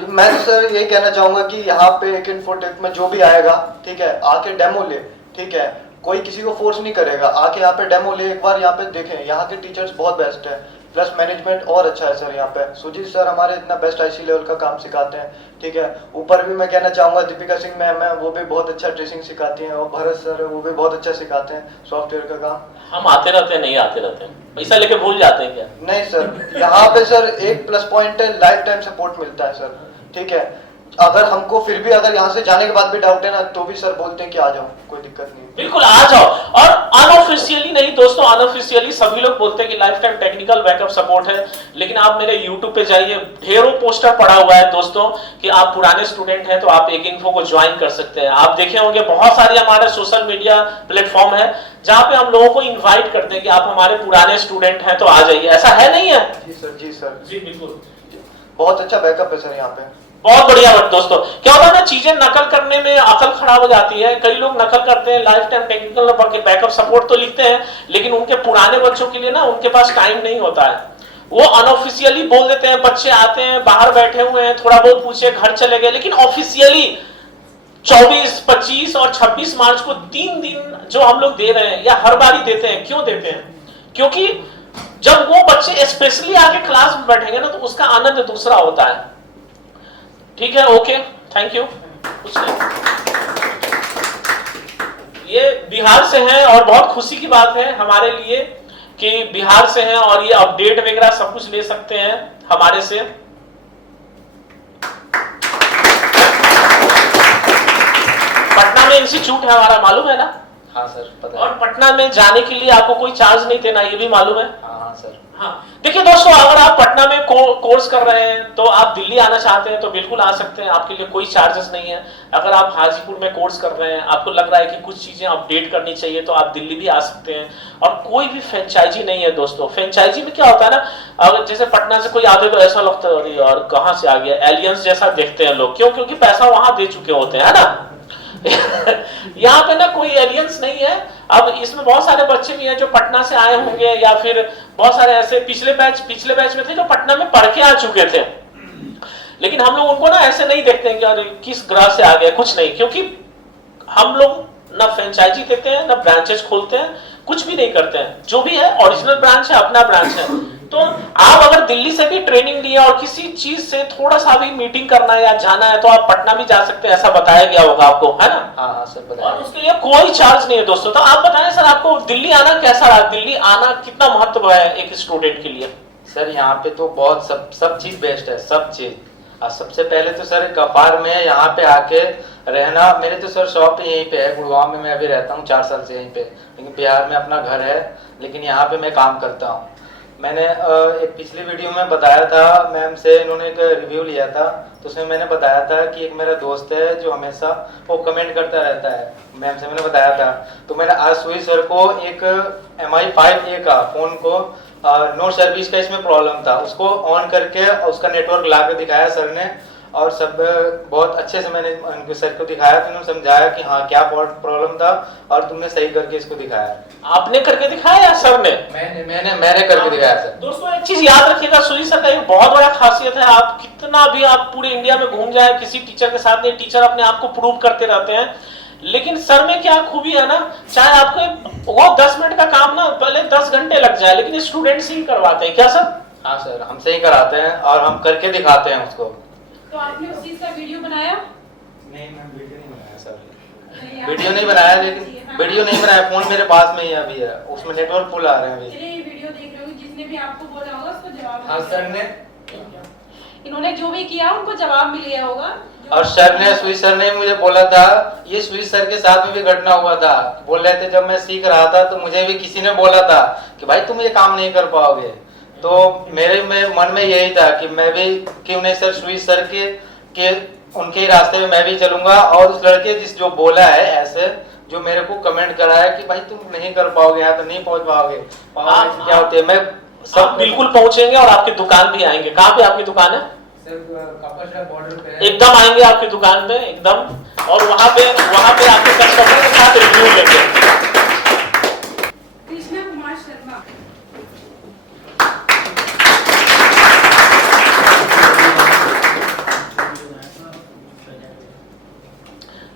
मैं तो सर यही कहना चाहूंगा कि यहाँ पे एक इन्फोटेक में जो भी आएगा, ठीक है, आके डेमो ले, ठीक है, कोई किसी को फोर्स नहीं करेगा, आके यहाँ पे डेमो ले, एक बार यहाँ पे देखें। यहाँ के टीचर्स बहुत बेस्ट है, प्लस मैनेजमेंट और अच्छा है सर। यहाँ पे सुजीत सर हमारे इतना बेस्ट आईसी लेवल का काम सिखाते हैं, ठीक है। ऊपर भी मैं कहना चाहूंगा दीपिका सिंह मैम है, वो भी बहुत अच्छा ट्रेसिंग सिखाती हैं, और भरत सर है वो भी बहुत अच्छा सिखाते हैं सॉफ्टवेयर का काम। हम आते रहते हैं, नहीं आते रहते हैं, पैसा लेके भूल जाते हैं क्या? नहीं सर, यहाँ पे सर एक प्लस पॉइंट है, लाइफ टाइम सपोर्ट मिलता है सर, ठीक है। अगर हमको फिर भी अगर यहाँ से जाने के बाद भी डाउट है ना तो भी सर बोलते हैं कि आ जाओ, कोई दिक्कत नहीं। बिल्कुल आ जाओ। और अनऑफिशियली नहीं दोस्तों, अनऑफिशियली सभी लोग बोलते हैं कि life time technical backup support है, लेकिन आप मेरे YouTube पे जाइए, ढेरों पोस्टर पड़ा हुआ है दोस्तों कि आप पुराने स्टूडेंट हैं तो आप एक इन्फो को ज्वाइन कर सकते हैं। आप देखे होंगे बहुत सारे हमारे सोशल मीडिया प्लेटफॉर्म है जहाँ पे हम लोगों को इन्वाइट करते हैं कि आप हमारे पुराने स्टूडेंट हैं तो आ जाइए। ऐसा है नहीं है? जी सर, जी सर, जी बिल्कुल, बहुत अच्छा बैकअप है सर यहाँ पे। बहुत बढ़िया बात दोस्तों। क्या होता है ना, चीजें नकल करने में अकल खराब हो जाती है। कई लोग नकल करते हैं, life time technical backup support तो लिखते हैं, लेकिन उनके पुराने बच्चों के लिए ना उनके पास टाइम नहीं होता है। वो अनऑफिशियली बोल देते हैं, बच्चे आते हैं बाहर बैठे हुए हैं, थोड़ा बहुत पूछे घर चले गए, लेकिन ऑफिशियली 24, 25 और 26 मार्च को 3 दिन जो हम लोग दे रहे हैं या हर बार ही देते हैं। क्यों देते हैं? क्योंकि जब वो बच्चे स्पेशली आके क्लास में बैठेंगे ना तो उसका आनंद दूसरा होता है। ठीक है, ओके, थैंक यू। ये बिहार से हैं और बहुत खुशी की बात है हमारे लिए कि बिहार से हैं और ये अपडेट वगैरह सब कुछ ले सकते हैं हमारे से। पटना में इंस्टीट्यूट है हमारा, मालूम है ना? हाँ सर पता और पटना में जाने के लिए आपको कोई चार्ज नहीं देना, ये भी मालूम है? हाँ सर। हाँ देखिए दोस्तों, अगर आप पटना में कोर्स कर रहे हैं तो आप दिल्ली आना चाहते हैं तो बिल्कुल आ सकते हैं, आपके लिए कोई चार्जेस नहीं है। अगर आप हाजीपुर में कोर्स कर रहे हैं, आपको लग रहा है कि कुछ चीजें अपडेट करनी चाहिए तो आप दिल्ली भी आ सकते हैं। और कोई भी फ्रेंचाइजी नहीं है दोस्तों। फ्रेंचाइजी में क्या होता है ना, अगर जैसे पटना से कोई आते तो ऐसा लगता है यार कहाँ से आ गया, एलियंस जैसा देखते हैं लोग, क्यों? क्योंकि पैसा वहां दे चुके होते हैं ना। यहाँ पे ना कोई एलियंस नहीं है। अब इसमें बहुत सारे बच्चे भी हैं जो पटना से आए होंगे, या फिर बहुत सारे ऐसे पिछले बैच में थे जो पटना में पढ़ के आ चुके थे, लेकिन हम लोग उनको ना ऐसे नहीं देखते हैं कि यार किस ग्राह से आ गया, कुछ नहीं, क्योंकि हम लोग ना फ्रेंचाइजी देते हैं ना ब्रांचेस खोलते हैं, कुछ भी नहीं करते हैं। जो भी है ओरिजिनल ब्रांच है, अपना ब्रांच है। तो आप अगर दिल्ली से भी ट्रेनिंग लिए और किसी चीज से थोड़ा सा भी मीटिंग करना है या जाना है तो आप पटना भी जा सकते हैं, ऐसा बताया गया होगा आपको, है ना? हाँ सर बताया। और उसके लिए कोई चार्ज नहीं है दोस्तों। तो आप बताएं सर, आपको दिल्ली आना कैसा रहा? दिल्ली आना कितना महत्व है एक स्टूडेंट के लिए? सर यहाँ पे तो बहुत सब चीज बेस्ट है, सब चीज। और सबसे पहले तो सर गफ्फार में यहाँ पे आके रहना, मेरे तो सर शॉप यहीं पे है, गुड़गांव में मैं अभी रहता हूँ 4 साल से यहीं पे, लेकिन बिहार में अपना घर है, लेकिन यहाँ पे मैं काम करता हूँ। मैंने एक पिछली वीडियो में बताया था, मैम से इन्होंने एक रिव्यू लिया था, तो उसमें मैंने बताया था कि एक मेरा दोस्त है जो हमेशा वो कमेंट करता रहता है, मैम से मैंने बताया था। तो मैंने आज सुई सर को एक MI 5A का फोन को नो सर्विस का इसमें प्रॉब्लम था, उसको ऑन करके उसका नेटवर्क ला के दिखाया सर ने, और सब बहुत अच्छे से मैंने उनके सर को दिखाया, तो उन्होंने समझाया कि हाँ क्या प्रॉब्लम था और तुमने सही करके इसको दिखाया। आपने करके दिखाया या सर ने? मैंने करके दिखाया सर। दोस्तों एक चीज याद रखिएगा, सुई सर का एक बहुत बड़ा खासियत है, आप कितना भी आप पूरे इंडिया में घूम जाए किसी टीचर के साथ नहीं, टीचर अपने आप को प्रूव करते रहते हैं, लेकिन सर में क्या खूबी है ना, चाहे आपको वो 10 मिनट का काम ना पहले 10 घंटे लग जाए, लेकिन स्टूडेंट से ही करवाते हैं। क्या सर? हाँ सर, हमसे ही कराते हैं और हम करके दिखाते हैं उसको। तो आपने उस चीज का वीडियो बनाया? नहीं मैम, वीडियो नहीं बनाया सर। वीडियो नहीं बनाया, लेकिन वीडियो नहीं बनाया, फोन मेरे पास में ही अभी है, उसमें नेटवर्क फुल आ रहे हैं अभी। चलिए ये वीडियो देख रहे हो, जिसने भी आपको बोला होगा उसको जवाब। हाँ सर ने, इन्होंने जो भी किया उनको जवाब मिल गया होगा। और सर ने, स्विस सर ने मुझे बोला था, ये स्विस सर के साथ में भी घटना हुआ था, बोल रहे थे जब मैं सीख रहा था तो मुझे भी किसी ने बोला था कि भाई तुम ये काम नहीं कर पाओगे, तो मेरे में मन में यही था कि मैं भी क्यों नहीं सर स्विस सर के उनके रास्ते में मैं भी चलूंगा, और उस लड़के जो बोला है ऐसे, जो मेरे को कमेंट करा है कि भाई तुम नहीं कर पाओगे, यहाँ तो नहीं पहुंच पाओगे, क्या होती है, मैं सब बिल्कुल पहुंचेंगे और आपकी दुकान भी आएंगे। कहाँ पे आपकी दुकान है? बॉर्डर पे एकदम आएंगे आपकी दुकान पे एकदम, और वहां पे आपके कस्टमर के साथ रिव्यू लेंगे। कृष्णा कुमार शर्मा।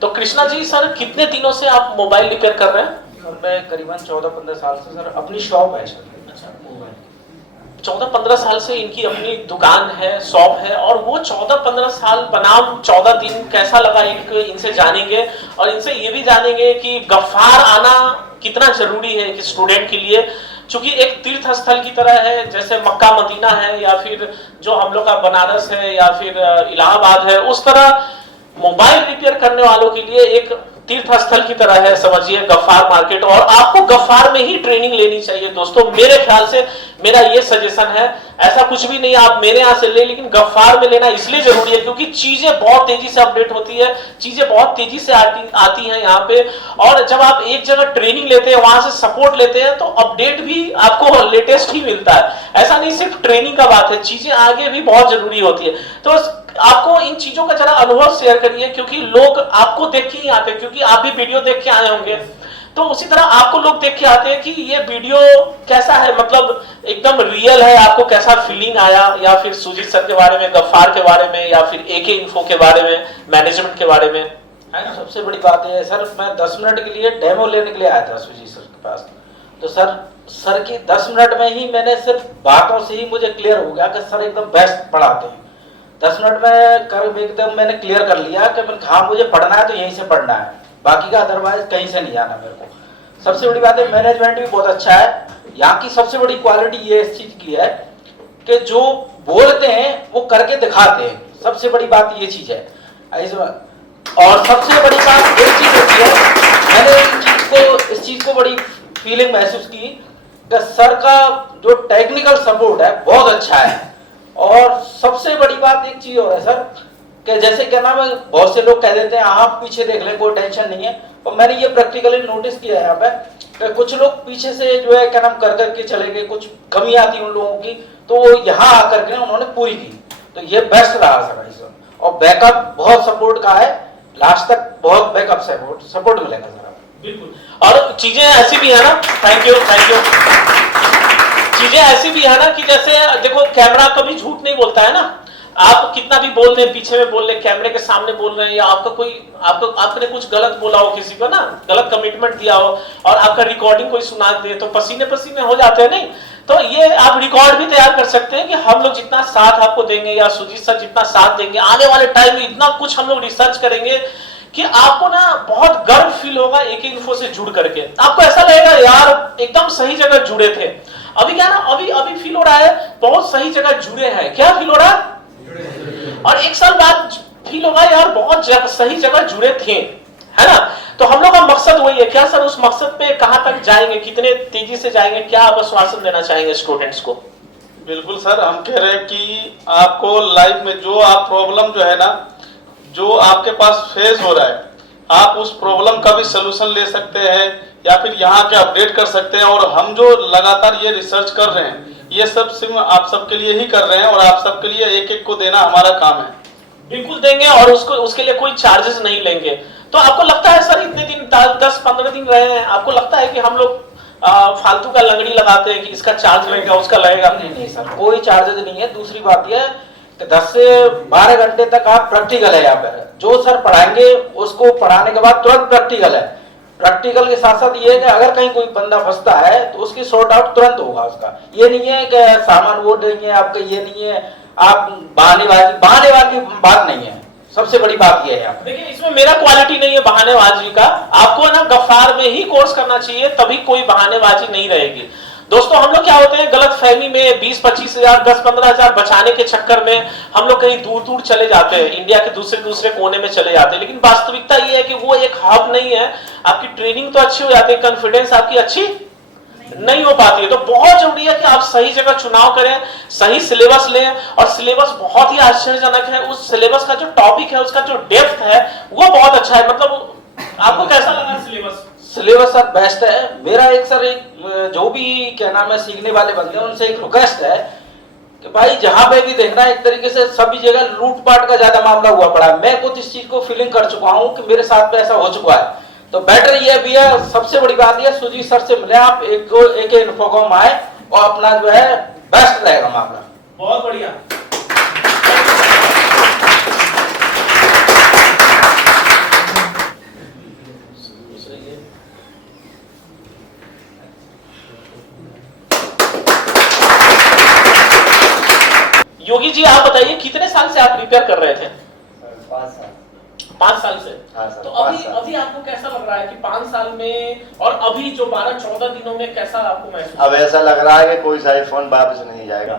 तो कृष्णा जी सर, कितने दिनों से आप मोबाइल रिपेयर कर रहे हैं? मैं करीबन 14-15 साल से सर, अपनी शॉप है सर। 14-15 साल से इनकी अपनी दुकान है, शॉप है, और वो 14-15 साल बनाम 14 दिन कैसा लगा इनसे जानेंगे, और इनसे ये भी जानेंगे कि गफ्फार आना कितना जरूरी है एक स्टूडेंट के लिए, क्योंकि एक तीर्थ स्थल की तरह है, जैसे मक्का मदीना है, या फिर जो हम लोग का बनारस है, या फिर इलाहाबाद है, उस तरह मोबाइल रिपेयर करने वालों के लिए एक तीर्थ स्थल की तरह है, समझिए गफ्फार मार्केट। और आपको गफ्फार में ही ट्रेनिंग लेनी चाहिए दोस्तों, मेरे ख्याल से मेरा ये सजेशन है। ऐसा कुछ भी नहीं आप मेरे यहाँ से ले, लेकिन गफ्फार में लेना इसलिए जरूरी है क्योंकि चीजें बहुत तेजी से अपडेट होती है, चीजें बहुत तेजी से आती हैं यहाँ पे, और जब आप एक जगह ट्रेनिंग लेते हैं, वहां से सपोर्ट लेते हैं, तो अपडेट भी आपको लेटेस्ट ही मिलता है। ऐसा नहीं सिर्फ ट्रेनिंग का बात है, चीजें आगे भी बहुत जरूरी होती है। तो आपको इन चीजों का जरा अनुभव शेयर करिए, क्योंकि लोग आपको देख के ही आते हैं, क्योंकि आप भी वीडियो देख के आए होंगे, तो उसी तरह आपको लोग देख के आते हैं कि ये वीडियो कैसा है, मतलब एकदम रियल है, आपको कैसा फीलिंग आया, या फिर सुजीत सर के बारे में, गफ्फार के बारे में, या फिर AK इन्फो के बारे में, मैनेजमेंट के बारे में, है ना? सबसे बड़ी बात है सर, मैं 10 मिनट के लिए डेमो लेने के लिए आया था सुजीत सर के पास, तो सर की 10 मिनट में ही मैंने सिर्फ बातों से ही मुझे क्लियर हो गया कि सर एकदम बेस्ट पढ़ाते हैं। 10 मिनट में कर एकदम मैंने क्लियर कर लिया कि हाँ मुझे पढ़ना है तो यहीं से पढ़ना है, बाकी का अदरवाइज कहीं से नहीं आना मेरे को। सबसे बड़ी बात है मैनेजमेंट भी बहुत अच्छा है, यहाँ की सबसे बड़ी क्वालिटी ये इस चीज की है कि जो बोलते हैं वो करके दिखाते हैं, सबसे बड़ी बात ये चीज है। और सबसे बड़ी बात एक चीज होती है, मैंने इस चीज को बड़ी फीलिंग महसूस की कि सर का जो टेक्निकल सपोर्ट है बहुत अच्छा है। और सबसे बड़ी बात एक चीज और है सर कि जैसे क्या नाम है, बहुत से लोग कह देते हैं आप पीछे देख लें कोई टेंशन नहीं है, और मैंने ये प्रैक्टिकली नोटिस किया है यहाँ पे कि कुछ लोग पीछे से जो है क्या नाम कर करके चले गए, कुछ कमी आती उन लोगों की तो वो यहाँ आकर के उन्होंने पूरी की, तो ये बेस्ट रहा सर। और बैकअप बहुत सपोर्ट का है, लास्ट तक बहुत बैकअप सपोर्ट मिलेगा सर। बिल्कुल, और चीजें ऐसी भी है ना, थैंक यू, चीजें ऐसी भी है ना कि जैसे देखो कैमरा कभी झूठ नहीं बोलता है ना, आप कितना भी बोल रहे हैं, पीछे में बोल रहे हैं, कैमरे के सामने बोल रहे हैं, या आपने कुछ गलत बोला हो किसी को ना, गलत कमिटमेंट दिया हो और आपका रिकॉर्डिंग कोई सुना दे तो पसीने पसीने हो जाते हैं नहीं, तो ये आप रिकॉर्ड भी तैयार कर सकते हैं कि हम लोग जितना साथ आपको देंगे या सुजीत सर जितना साथ देंगे आने वाले टाइम में, इतना कुछ हम लोग रिसर्च करेंगे कि आपको ना बहुत गर्व फील होगा AK इन्फो से जुड़ करके। आपको ऐसा लगेगा यार एकदम सही जगह जुड़े थे। अभी क्या ना, अभी फील हो रहा है बहुत सही जगह जुड़े हैं। क्या फील हो रहा है? और 1 साल बाद फील होगा यार बहुत सही जगह जुड़े थे, है ना। तो हम लोग का मकसद वही है। क्या सर उस मकसद पे कहां तक जाएंगे, कितने तेजी से जाएंगे, क्या आप आश्वासन देना चाहेंगे स्टूडेंट्स को? बिल्कुल सर, हम कह रहे हैं कि आपको लाइफ में जो आप प्रॉब्लम जो है ना, जो आपके पास फेस हो रहा है, आप उस प्रॉब्लम का भी सलूशन ले सकते हैं या फिर यहाँ के अपडेट कर सकते हैं। और हम जो लगातार ये रिसर्च कर रहे हैं ये सब सिर्फ आप सबके लिए ही कर रहे हैं, और आप सबके लिए एक को देना हमारा काम है। बिल्कुल देंगे, और उसके लिए कोई चार्जेस नहीं लेंगे। तो आपको लगता है सर इतने दिन 10-15 दिन रहे हैं, आपको लगता है कि हम लोग फालतू का लंगड़ी लगाते हैं कि इसका चार्ज लगेगा उसका लगेगा? नहीं सर, कोई चार्जेस नहीं है। दूसरी बात यह है 10 से 12 घंटे तक आप प्रैक्टिकल है यहाँ पे, जो सर पढ़ाएंगे उसको पढ़ाने के बाद तुरंत प्रैक्टिकल है। प्रैक्टिकल के साथ साथ ये है कि अगर कहीं कोई बंदा फंसता है तो उसकी सॉर्ट आउट तुरंत होगा उसका। ये नहीं है कि सामान वो नहीं है आपका, ये नहीं है आप बहानेबाजी बात नहीं है। सबसे बड़ी बात ये है। देखिए इसमेम मेरा क्वालिटी नहीं है बहानेबाजी का, आपको ना गफ्फार में ही कोर्स करना चाहिए, तभी कोई बहानेबाजी नहीं रहेगी। दोस्तों हम लोग क्या होते हैं गलत फहमी में 20-25 हजार 10-15 हजार बचाने के चक्कर में हम लोग कहीं दूर दूर चले जाते हैं, इंडिया के दूसरे कोने में चले जाते हैं। लेकिन वास्तविकता ये है कि वो एक हब नहीं है। आपकी ट्रेनिंग तो अच्छी हो जाती है, कॉन्फिडेंस आपकी अच्छी नहीं हो पाती है। तो बहुत जरूरी है कि आप सही जगह चुनाव करें, सही सिलेबस लें, और सिलेबस बहुत ही आश्चर्यजनक है। उस सिलेबस का जो टॉपिक है, उसका जो डेप्थ है वो बहुत अच्छा है। मतलब आपको कैसा लगा सिलेबस? सिलेबस सर बेस्ट है। मेरा एक जो भी क्या नाम है सीखने वाले बंदे हैं उनसे एक रिक्वेस्ट है कि भाई जहां पे भी देखना एक तरीके से सभी जगह लूटपाट का ज्यादा मामला हुआ पड़ा है। मैं खुद इस चीज को फीलिंग कर चुका हूं कि मेरे साथ पे ऐसा हो चुका है। तो बेटर ये भी है, सबसे बड़ी बात ये सुजीत सर से मिले आप, एक इन्फोकॉम आए और अपना जो है बेस्ट रहेगा मामला। बहुत बढ़िया। योगी जी आप बताइए कितने साल से आप प्रिपेयर कर रहे थे? 5 साल से। हाँ सर, तो 5 साल। अभी आपको कैसा लग रहा है कि 5 साल में और अभी जो 12-14 दिनों में कैसा आपको महसूस? अब ऐसा लग रहा है कि कोई सा फोन वापस नहीं जाएगा।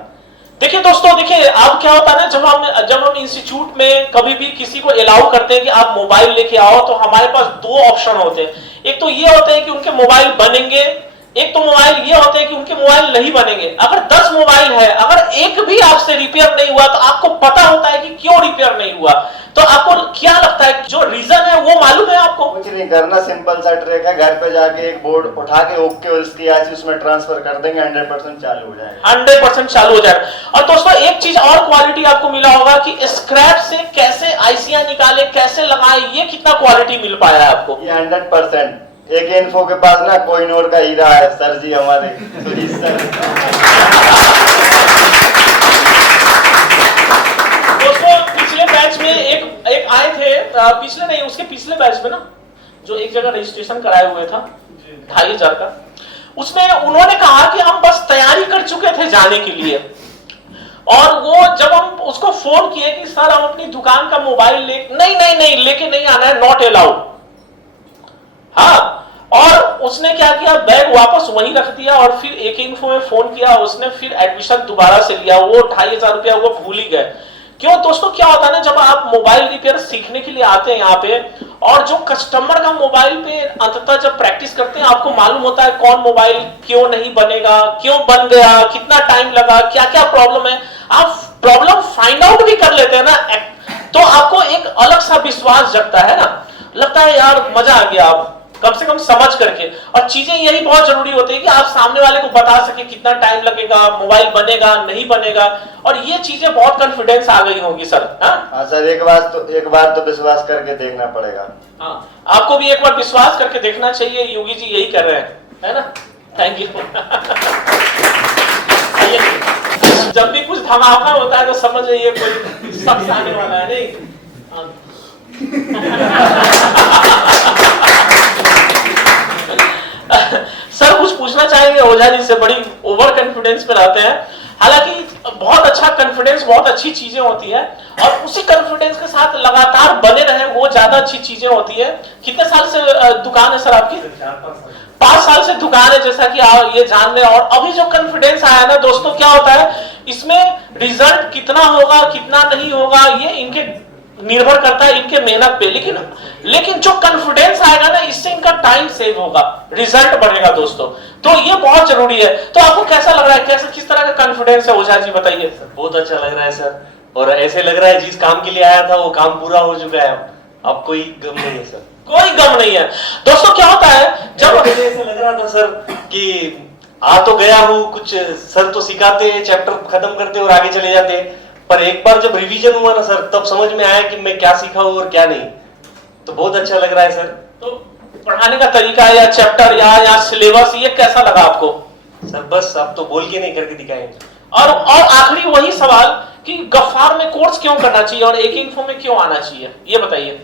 देखिए दोस्तों, देखिए अब क्या होता है ना, जब हम इंस्टीट्यूट में कभी भी किसी को अलाउ करते हैं कि आप मोबाइल लेके आओ, तो हमारे पास 2 ऑप्शन होते हैं। एक तो ये होते हैं कि उनके मोबाइल बनेंगे, एक तो मोबाइल ये होते हैं कि उनके मोबाइल नहीं बनेंगे। अगर 10 मोबाइल है, अगर एक भी आपसे रिपेयर नहीं हुआ तो आपको पता होता है कि क्यों रिपेयर नहीं हुआ। तो आपको क्या लगता है जो रीजन है वो मालूम है आपको? कुछ नहीं करना, सिंपल सा ट्रिक है, घर पे जाके एक बोर्ड उठा के ओके उसकी आईसी उसमें ट्रांसफर कर देंगे, 100% चालू हो जाएगा। 100% चालू हो जाएगा। और दोस्तों एक चीज और क्वालिटी आपको मिला होगा कि स्क्रैप से कैसे आईसियां निकाले, कैसे लगाए, ये कितना क्वालिटी मिल पाया है आपको? ये 100%। AK इन्फो के पास ना कोहिनूर का हीरा है सर जी, हमारे सुजीत सर। दोस्तों पिछले बैच में एक आए थे, पिछले नहीं उसके पिछले बैच में ना, जो एक जगह रजिस्ट्रेशन कराए हुए था 2500 का, उसमें उन्होंने कहा कि हम बस तैयारी कर चुके थे जाने के लिए, और वो जब हम उसको फोन किए कि सर हम अपनी दुकान का मोबाइल नहीं लेके नहीं आना है, नॉट अलाउड। हाँ, और उसने क्या किया, बैग वापस वहीं रख दिया और फिर AK इन्फो में फोन किया, उसने फिर एडमिशन दोबारा से लिया। वो 2500 रुपया वो भूल ही गए, क्यों दोस्तों, क्या होता है ना, जब आप मोबाइल रिपेयर सीखने के लिए आते हैं यहाँ पे, और जो कस्टमर का मोबाइल पे अंततः जब प्रैक्टिस करते हैं, आपको मालूम होता है कौन मोबाइल क्यों नहीं बनेगा, क्यों बन गया, कितना टाइम लगा, क्या क्या प्रॉब्लम है, आप प्रॉब्लम फाइंड आउट भी कर लेते हैं ना, तो आपको एक अलग सा विश्वास जगता है ना, लगता है यार मजा आ गया, आप कम से कम समझ करके। और चीजें यही बहुत जरूरी होती है कि आप सामने वाले को बता सके कितना टाइम लगेगा, मोबाइल बनेगा नहीं बनेगा, और ये चीजें बहुत कॉन्फिडेंस आ गई होगी सर। हाँ सर, एक बार तो विश्वास करके देखना पड़ेगा। हाँ, आपको भी एक बार विश्वास करके देखना चाहिए, योगी जी यही कर रहे हैं, है ना। Thank you. जब भी कुछ धमाका होता है तो समझ जाइए कोई शख्स आने वाला है, नहीं। सर कुछ पूछना चाहेंगे ओझा जी से, बड़ी ओवर कॉन्फिडेंस में रहते हैं, हालांकि बहुत अच्छा कॉन्फिडेंस, बहुत अच्छी चीजें होती है, और उसी कॉन्फिडेंस के साथ लगातार बने रहे वो ज्यादा अच्छी चीजें होती है। कितने साल से दुकान है सर आपकी? 5 साल से दुकान है, जैसा कि आप ये जान रहे हैं। और अभी जो कॉन्फिडेंस आया ना दोस्तों, क्या होता है इसमें, रिजल्ट कितना होगा कितना नहीं होगा ये इनके निर्भर करता है, इनके मेहनत पे, लेकिन जो कॉन्फिडेंस आएगा ना, इससे इनका टाइम सेव होगा, रिजल्ट बढ़ेगा दोस्तों, तो ये बहुत जरूरी है। तो आपको कैसा लग रहा है, कैसा किस तरह का कॉन्फिडेंस है ओझा जी, बताइए। बहुत अच्छा लग रहा है सर, और ऐसे लग रहा है जिस काम के लिए आया था वो काम पूरा हो चुका है, अब कोई गम नहीं है सर, कोई गम नहीं है। दोस्तों क्या होता है, जब ऐसा लग रहा था सर कि आ तो गया हूँ, कुछ सर तो सिखाते हैं, चैप्टर खत्म करते और आगे चले जाते हैं, पर एक बार जब रिवीजन हुआ ना सर, तब समझ में आया कि मैं क्या सीखा हूँ और क्या नहीं, तो बहुत अच्छा लग रहा है सर। तो पढ़ाने का तरीका या चैप्टर या सिलेबस, ये कैसा लगा आपको? सर बस आप तो बोल के नहीं करके दिखाएंगे। और आखिरी वही सवाल कि गफ्फार में कोर्स क्यों करना चाहिए और एक इन्फो में क्यों आना चाहिए, ये बताइए।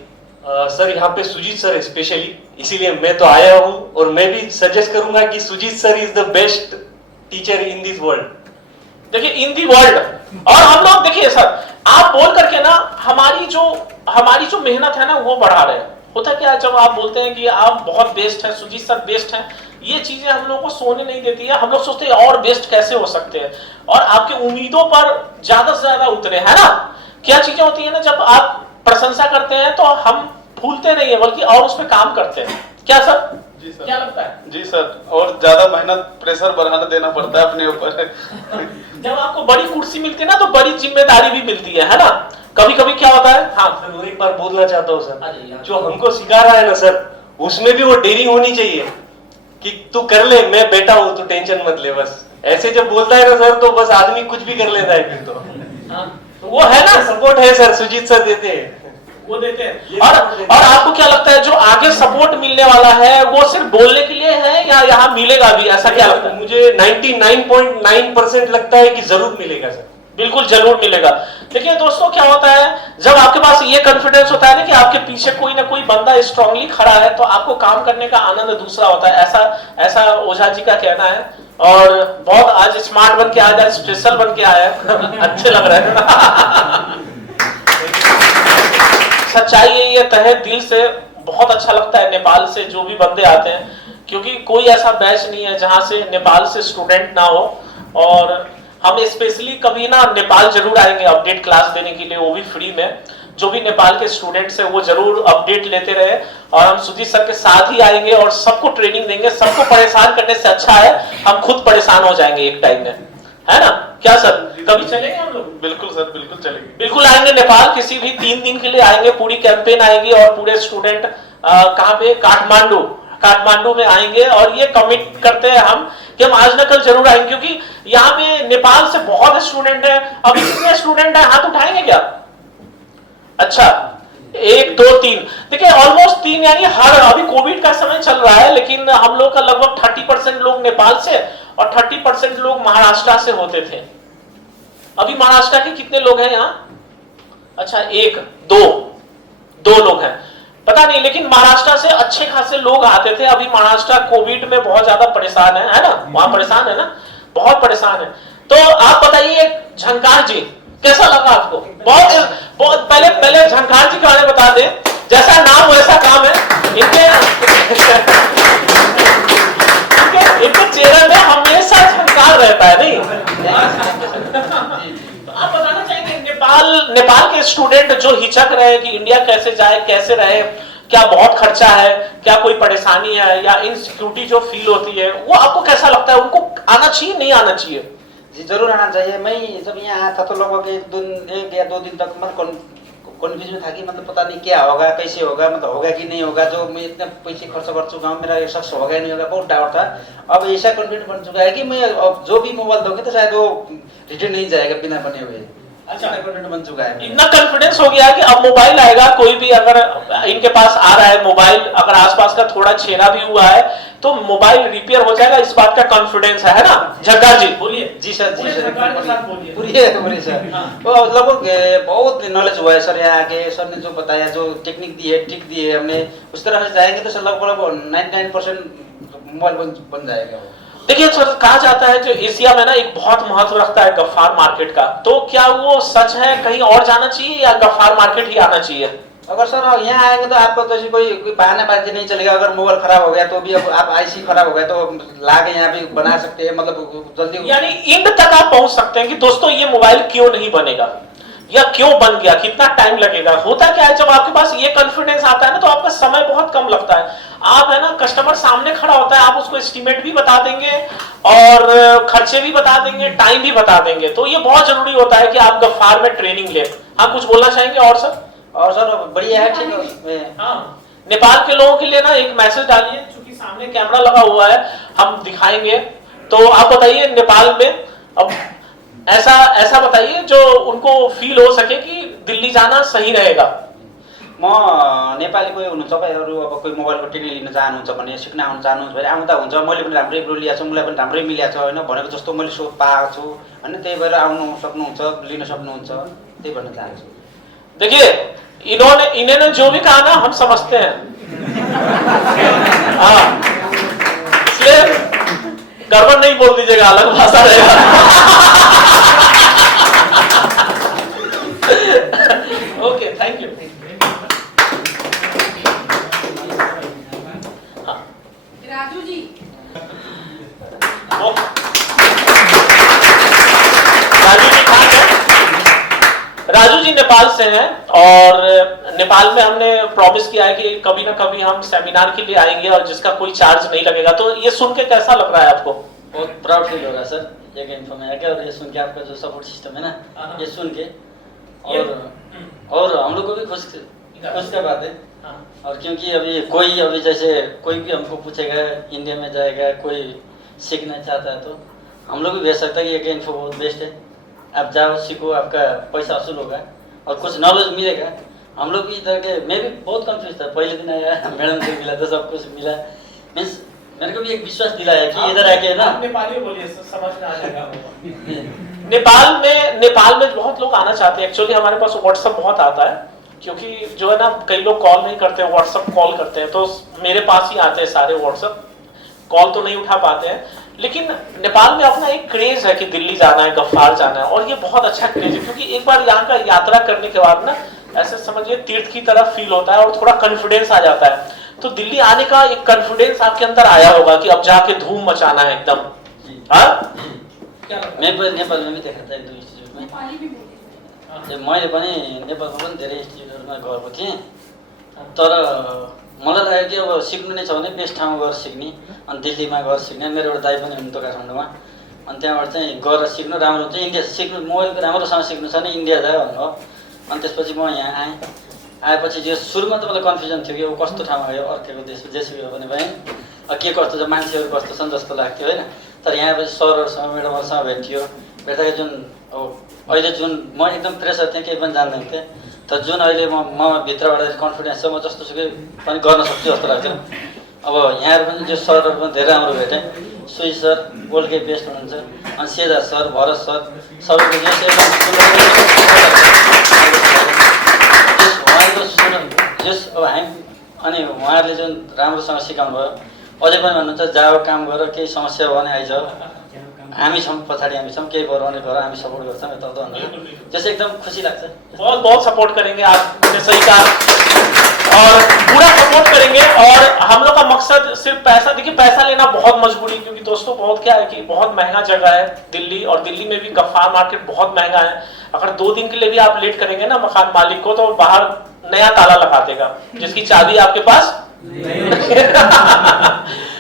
सर यहाँ पे सुजीत सर है स्पेशली, इसीलिए मैं तो आया हूँ, और मैं भी सजेस्ट करूंगा कि Sujit sir is the best teacher in this world. देखिए इन दी वर्ल्ड, और हम लोग देखिए सर, आप बोल करके ना हमारी जो मेहनत है ना वो बढ़ा रहे हैं। होता क्या है, जब आप बोलते हैं कि आप बहुत बेस्ट हैं, सुजीत सर बेस्ट हैं, ये चीजें हम लोग को सोने नहीं देती है, हम लोग सोचते हैं और बेस्ट कैसे हो सकते हैं, और आपके उम्मीदों पर ज्यादा से ज्यादा उतरे, है ना। क्या चीजें होती है ना, जब आप प्रशंसा करते हैं तो हम भूलते नहीं है, बल्कि और उस पर काम करते हैं। क्या सर? जी सर, क्या लगता है? जी सर, और ज्यादा मेहनत, प्रेशर बढ़ाना देना पड़ता है अपने ऊपर। जब आपको बड़ी कुर्सी मिलती है ना, तो बड़ी जिम्मेदारी भी मिलती है ना। कभी कभी क्या होता है, हाँ सर वो एक बार बोलना चाहता हूँ सर, जो हमको सिखा रहा है ना सर, उसमें भी वो डेयरिंग होनी चाहिए कि तू कर ले, मैं बैठा हूँ, तू टेंशन मत ले। बस ऐसे जब बोलता है ना सर, तो बस आदमी कुछ भी कर लेता है फिर तो वो है ना, सपोर्ट है सर, सुजीत सर देते हैं, वो देते हैं। और आपको क्या लगता है, जो आगे सपोर्ट मिलने वाला है वो सिर्फ बोलने के लिए है या यहाँ मिलेगा भी, ऐसा क्या लगता है? मुझे 99.9% लगता है कि जरूर मिलेगा सर, बिल्कुल जरूर मिलेगा। देखिए दोस्तों क्या होता है, जब आपके पास ये कॉन्फिडेंस होता है ना कि आपके पीछे कोई ना कोई बंदा स्ट्रांगली खड़ा है, तो आपको काम करने का आनंद दूसरा होता है। ऐसा ओझा जी का कहना है, और बहुत आज स्मार्ट बन के आया, स्पेशल बन के आया अच्छे लग रहे हैं। सच्चाई यही है, तहे दिल से बहुत अच्छा लगता है नेपाल से जो भी बंदे आते हैं, क्योंकि कोई ऐसा बैच नहीं है जहां से नेपाल से स्टूडेंट ना हो। और हम स्पेशली कभी ना नेपाल जरूर आएंगे अपडेट क्लास देने के लिए, वो भी फ्री में। जो भी नेपाल के स्टूडेंट्स हैं वो जरूर अपडेट लेते रहे, और हम सुजीत सर के साथ ही आएंगे और सबको ट्रेनिंग देंगे। सबको परेशान करने से अच्छा है हम खुद परेशान हो जाएंगे एक टाइम में, है ना। क्या सर, कभी चलेंगे हम लोग? बिल्कुल सर, बिल्कुल चलेंगे, बिल्कुल आएंगे नेपाल, किसी भी 3 दिन के लिए आएंगे, पूरी कैंपेन आएगी, और पूरे स्टूडेंट कहाँ पे, काठमांडू में आएंगे। और ये कमिट करते हैं हम कि हम आज न कल जरूर आएंगे, क्योंकि यहाँ पे नेपाल से बहुत स्टूडेंट है। अभी कितने स्टूडेंट है, हाथ उठाएंगे क्या? अच्छा 1 2 3, देखिए ऑलमोस्ट 3, यानी हर, अभी कोविड का समय चल रहा है, लेकिन हम लोग का लगभग 30% लोग नेपाल से और 30% लोग महाराष्ट्र से होते थे। अभी महाराष्ट्र के कितने लोग हैं यहाँ? अच्छा 1 2 लोग हैं, पता नहीं, लेकिन महाराष्ट्र से अच्छे खासे लोग आते थे। अभी महाराष्ट्र कोविड में बहुत ज्यादा परेशान है ना, वहां परेशान है ना, बहुत परेशान है। तो आप बताइए झंकार जी कैसा लगा आपको? बहुत पहले झंकार जी के बारे में बता दें, जैसा नाम वैसा काम है। इनके चेहरे में हमेशा झंकार रहता है, नहीं? तो आप बताना चाहेंगे नेपाल स्टूडेंट जो हिचक रहे कि इंडिया कैसे जाए, कैसे रहे, क्या बहुत खर्चा है, क्या कोई परेशानी है या इनसिक्योरिटी जो फील होती है, वो आपको कैसा लगता है? उनको आना चाहिए, नहीं आना चाहिए? जी जरूर आना चाहिए। मैं जब यहाँ आया था तो लगभग एक या दो दिन तक मैं कन्फ्यूज में था कि मतलब पता नहीं क्या होगा, कैसे होगा, मतलब होगा कि नहीं होगा, जो मैं इतने पैसे खर्च कर चुका हूँ, मेरा ये सक्सेस होगा नहीं होगा, बहुत डाउट था। अब ऐसा कॉन्फिडेंट बन चुका है कि मैं अब जो भी मोबाइल दूंगी तो शायद वो रिटर्न नहीं जाएगा बिना बने हुए। अच्छा कॉन्फिडेंट बन चुका है, इतना कॉन्फिडेंस हो गया है कि अब मोबाइल आएगा, कोई भी अगर इनके पास आ रहा है मोबाइल, अगर आसपास का थोड़ा छेड़ा भी हुआ है तो मोबाइल रिपेयर हो जाएगा, इस बात का कॉन्फिडेंस है ना? जग्गा जी बोलिए। जी सर, जी सर, बोलिए पूरी सर। तो लगभग बहुत नॉलेज हुआ है सर यहाँ आके। सर ने जो बताया, जो टेक्निक दी है, ट्रिक दी है, हमने उस तरह से जाएंगे तो सर लगभग 99% मोबाइल बन जाएगा वो। देखिए सर, कहा जाता है जो एशिया में ना एक बहुत महत्व रखता है गफ्फार मार्केट का, तो क्या वो सच है? कहीं और जाना चाहिए या गफ्फार मार्केट ही आना चाहिए? अगर सर यहाँ आएंगे तो आपको तो ऐसी कोई बहानाबाजी नहीं चलेगा। अगर मोबाइल खराब हो गया तो भी, अब आप आईसी खराब हो गया तो लाके यहाँ भी बना सकते हैं, मतलब जल्दी, यानी एंड तक आप पहुंच सकते हैं कि दोस्तों ये मोबाइल क्यों नहीं बनेगा या क्यों बन गया, कितना टाइम लगेगा। होता क्या है, जब आपके पास ये कॉन्फिडेंस आता है ना तो आपका समय बहुत कम लगता है। आप है ना, कस्टमर सामने खड़ा होता है, आप उसको एस्टिमेट भी बता देंगे और खर्चे भी बता देंगे, टाइम भी बता देंगे। तो ये बहुत जरूरी होता है कि आप गफ्फार में ट्रेनिंग लें। आप कुछ बोलना चाहेंगे? और सर बढ़िया है, ठीक है। हाँ, नेपाल के लोगों के लिए ना एक मैसेज डालिए, चूंकि सामने कैमरा लगा हुआ है, हम दिखाएंगे। तो आप बताइए नेपाल में, अब ऐसा बताइए जो उनको फील हो सके कि दिल्ली जाना सही रहेगा। म नेपाली कोही हुनुहुन्छ तपाईँहरू, अब कोही मोबाइलको ट्रेनिङ लिन चाहनुहुन्छ भने, सिक्न आउनु चाहनुहुन्छ भने आउँदा हुन्छ। मैले पनि राम्रै प्रो लिएको छु, मलाई पनि राम्रै मिलेको छ होइन, भनेको जस्तो मैले सो पाएको छु होइन। त्यही भएर आउनु सक्नुहुन्छ, लिन सक्नुहुन्छ, त्यही भन्न चाहन्छु। देखिए इन्होंने जो भी कहा ना हम समझते हैं, हाँ, इसलिए गड़बड़ नहीं बोल दीजिएगा, अलग भाषा रहेगा। Okay, thank you. Raju ji, Raju ji Nepal से हैं और नेपाल में हमने प्रॉमिस किया है कि कभी ना कभी हम सेमिनार के लिए आएंगे और जिसका कोई चार्ज नहीं लगेगा। तो ये सुन के कैसा लग रहा है आपको? बहुत प्राउड फील हो रहा है सर, एक इन्फो में आके और ये सुन के, आपका जो सपोर्ट सिस्टम है ना, ये सुन के, और हम लोग को भी खुश का बात है। और क्योंकि अभी जैसे कोई भी हमको पूछेगा इंडिया में जाएगा, कोई सीखना चाहता है तो हम लोग भी भेज सकते हैं कि ये इन्फो बहुत बेस्ट है, आप जाओ सीखो, आपका पैसा वसूल होगा और कुछ नॉलेज मिलेगा। हम लोग भी इधर के, मैं भी बहुत कंफ्यूज था, पहले दिन आया मैडम से मिला तो सब कुछ मिला, मीन्स मेरे को भी एक विश्वास दिलाया कि इधर आके ना, नेपाली बोलिए, समझ में आ जाएगा। नेपाल में बहुत लोग आना चाहते हैं। एक्चुअली हमारे पास व्हाट्सएप बहुत आता है, क्योंकि जो है ना, कई लोग कॉल नहीं करते, व्हाट्सएप कॉल करते हैं, तो मेरे पास ही आते हैं सारे। व्हाट्सएप कॉल तो नहीं उठा पाते हैं, लेकिन नेपाल में अपना एक क्रेज है कि दिल्ली जाना है, गफ्फार जाना है, और ये बहुत अच्छा क्रेज है। क्योंकि एक बार यहाँ का यात्रा करने के बाद ना, ऐसे समझिए तीर्थ की तरह फील होता है और थोड़ा कॉन्फिडेंस आ जाता है। तो दिल्ली आने का एक कॉन्फिडेंस आपके अंदर आया होगा कि अब जाके धूम मचाना है एकदम। मैं नेपाल में भी देखा था एक दो इंस्टिट्यूट में, मैले पनि नेपालमा पनि धेरै इन्स्टिट्युटहरूमा गएको थिएँ, तर मलाई लाग्यो कि अब सिक्नु नै छ भने बेस्ट ठाउँमा गएर सिक्ने, अनि दिल्लीमा गएर सिक्ने। मेरो एउटा दाइ पनि हुनुहुन्थ्यो काठमाडौँमा, अनि त्यहाँबाट चाहिँ गएर सिक्नु राम्रो हुन्छ, इन्डिया सिक्नु, मोबाइलको राम्रोसँग सिक्नु छ भने इन्डिया जायो भन्नुभयो। अनि त्यसपछि म यहाँ आएपछि जो सुरुमा त मलाई कन्फ्युजन थियो कि अब कस्तो ठाउँमा गयो, अर्केको देश जेसुकै हो भने भएँ, के कस्तो छ, मान्छेहरू कस्तो छन् जस्तो लाग्थ्यो होइन। तर यहाँ पछि सरहरूसँग, म्याडमहरूसँग भेटियो, भेट्दाखेरि जुन अब अहिले जुन म एकदम प्रेसर थिएँ, केही पनि जान्दैन थिएँ, तर जुन अहिले म भित्रबाट कन्फिडेन्स छ, म जस्तो सुकै पनि गर्न सक्छु जस्तो लाग्छ। अब यहाँहरू पनि जो सरहरू पनि धेरै राम्रो भेटेँ, सुई सर वर्ल्डकै बेस्ट हुनुहुन्छ, अनि सेजा सर, भरत सर, सबैको अब हामी, अनि उहाँहरूले जुन राम्रोसँग सिकाउनु भयो, अझै पनि भन्नुहुन्छ जाओ काम गर, केही समस्या भयो भने आइज, हामी छौँ पछाडि, हामी छौँ, केही भयो भने गर, हामी सपोर्ट गर्छौँ यताउता भन्नु, त्यसै एकदम खुसी लाग्छ। बहुत बहुत सपोर्ट करेंगे, आपने सही कहा। और पूरा सपोर्ट करेंगे। और हम लोग का मकसद सिर्फ पैसा, देखिए पैसा लेना बहुत मजबूरी, क्योंकि दोस्तों बहुत क्या है कि बहुत महंगा जगह है दिल्ली, और दिल्ली में भी गफ्फार मार्केट बहुत महंगा है। अगर 2 दिन के लिए भी आप लेट करेंगे ना मकान मालिक को, तो बाहर नया ताला लगा देगा जिसकी चाबी आपके पास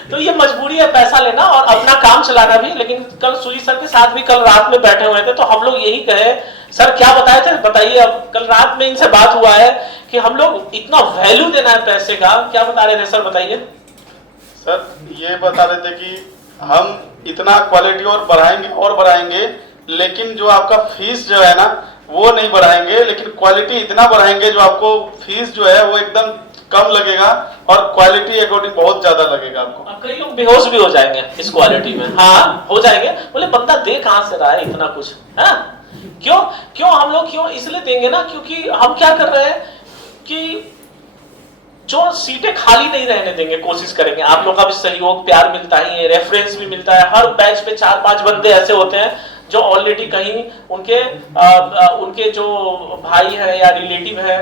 तो ये मजबूरी है पैसा लेना और अपना काम चलाना भी। लेकिन कल सुजीत सर के साथ भी कल रात में बैठे हुए थे, तो हम लोग यही कहे, सर क्या बताए थे बताइए। अब कल रात में इनसे बात हुआ है कि हम लोग इतना वैल्यू देना है पैसे का, क्या बता रहे थे सर बताइए। सर ये बता रहे थे कि हम इतना क्वालिटी और बढ़ाएंगे, लेकिन जो आपका फीस जो है ना वो नहीं बढ़ाएंगे, लेकिन क्वालिटी इतना बढ़ाएंगे जो आपको फीस जो है वो एकदम कम लगेगा और क्वालिटी अकॉर्डिंग बहुत ज्यादा लगेगा आपको। कई लोग बेहोश भी हो जाएंगे इस क्वालिटी में, हाँ हो जाएंगे, बोले बंदा दे कहां से रहा है इतना कुछ, है क्यों हम लोग क्यों इसलिए देंगे ना, क्योंकि हम क्या कर रहे हैं कि जो सीटें खाली नहीं रहने देंगे, कोशिश करेंगे। आप लोग का भी सहयोग प्यार मिलता ही है, रेफरेंस भी मिलता है। हर बैच पे 4-5 बंदे ऐसे होते हैं जो ऑलरेडी कहीं उनके जो भाई है या रिलेटिव है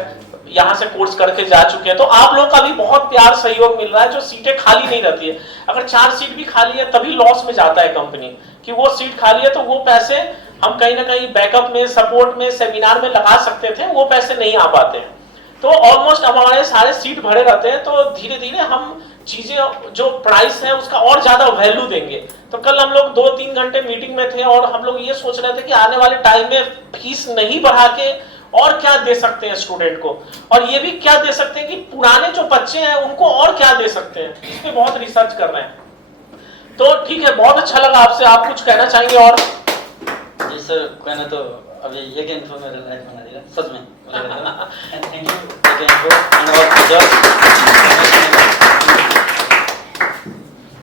यहाँ से कोर्स करके जा चुके हैं। तो आप लोग का भी बहुत प्यार सहयोग मिल रहा है, जो सीटें खाली नहीं रहती है। अगर 4 सीट भी खाली है तभी लॉस में जाता है कंपनी, कि वो सीट खाली है तो वो पैसे हम कहीं ना कहीं बैकअप में, सपोर्ट में, सेमिनार में लगा सकते थे, वो पैसे नहीं आ पाते हैं। तो ऑलमोस्ट हमारे सारे सीट भरे रहते हैं, तो धीरे धीरे हम चीजें जो प्राइस है उसका और ज्यादा वैल्यू देंगे। तो कल हम लोग 2-3 घंटे मीटिंग में थे और हम लोग ये सोच रहे थे कि आने वाले टाइम में फीस नहीं बढ़ा के और क्या दे सकते हैं स्टूडेंट को, और ये भी क्या दे सकते हैं कि पुराने जो बच्चे हैं उनको और क्या दे सकते हैं, इस पे बहुत रिसर्च कर रहे हैं। तो ठीक है, बहुत अच्छा लगा आपसे। आप कुछ कहना चाहेंगे? और जी सर, कहना तो अभी एक इन्फो मेरा लाइफ बना दिया सच में। Thank you.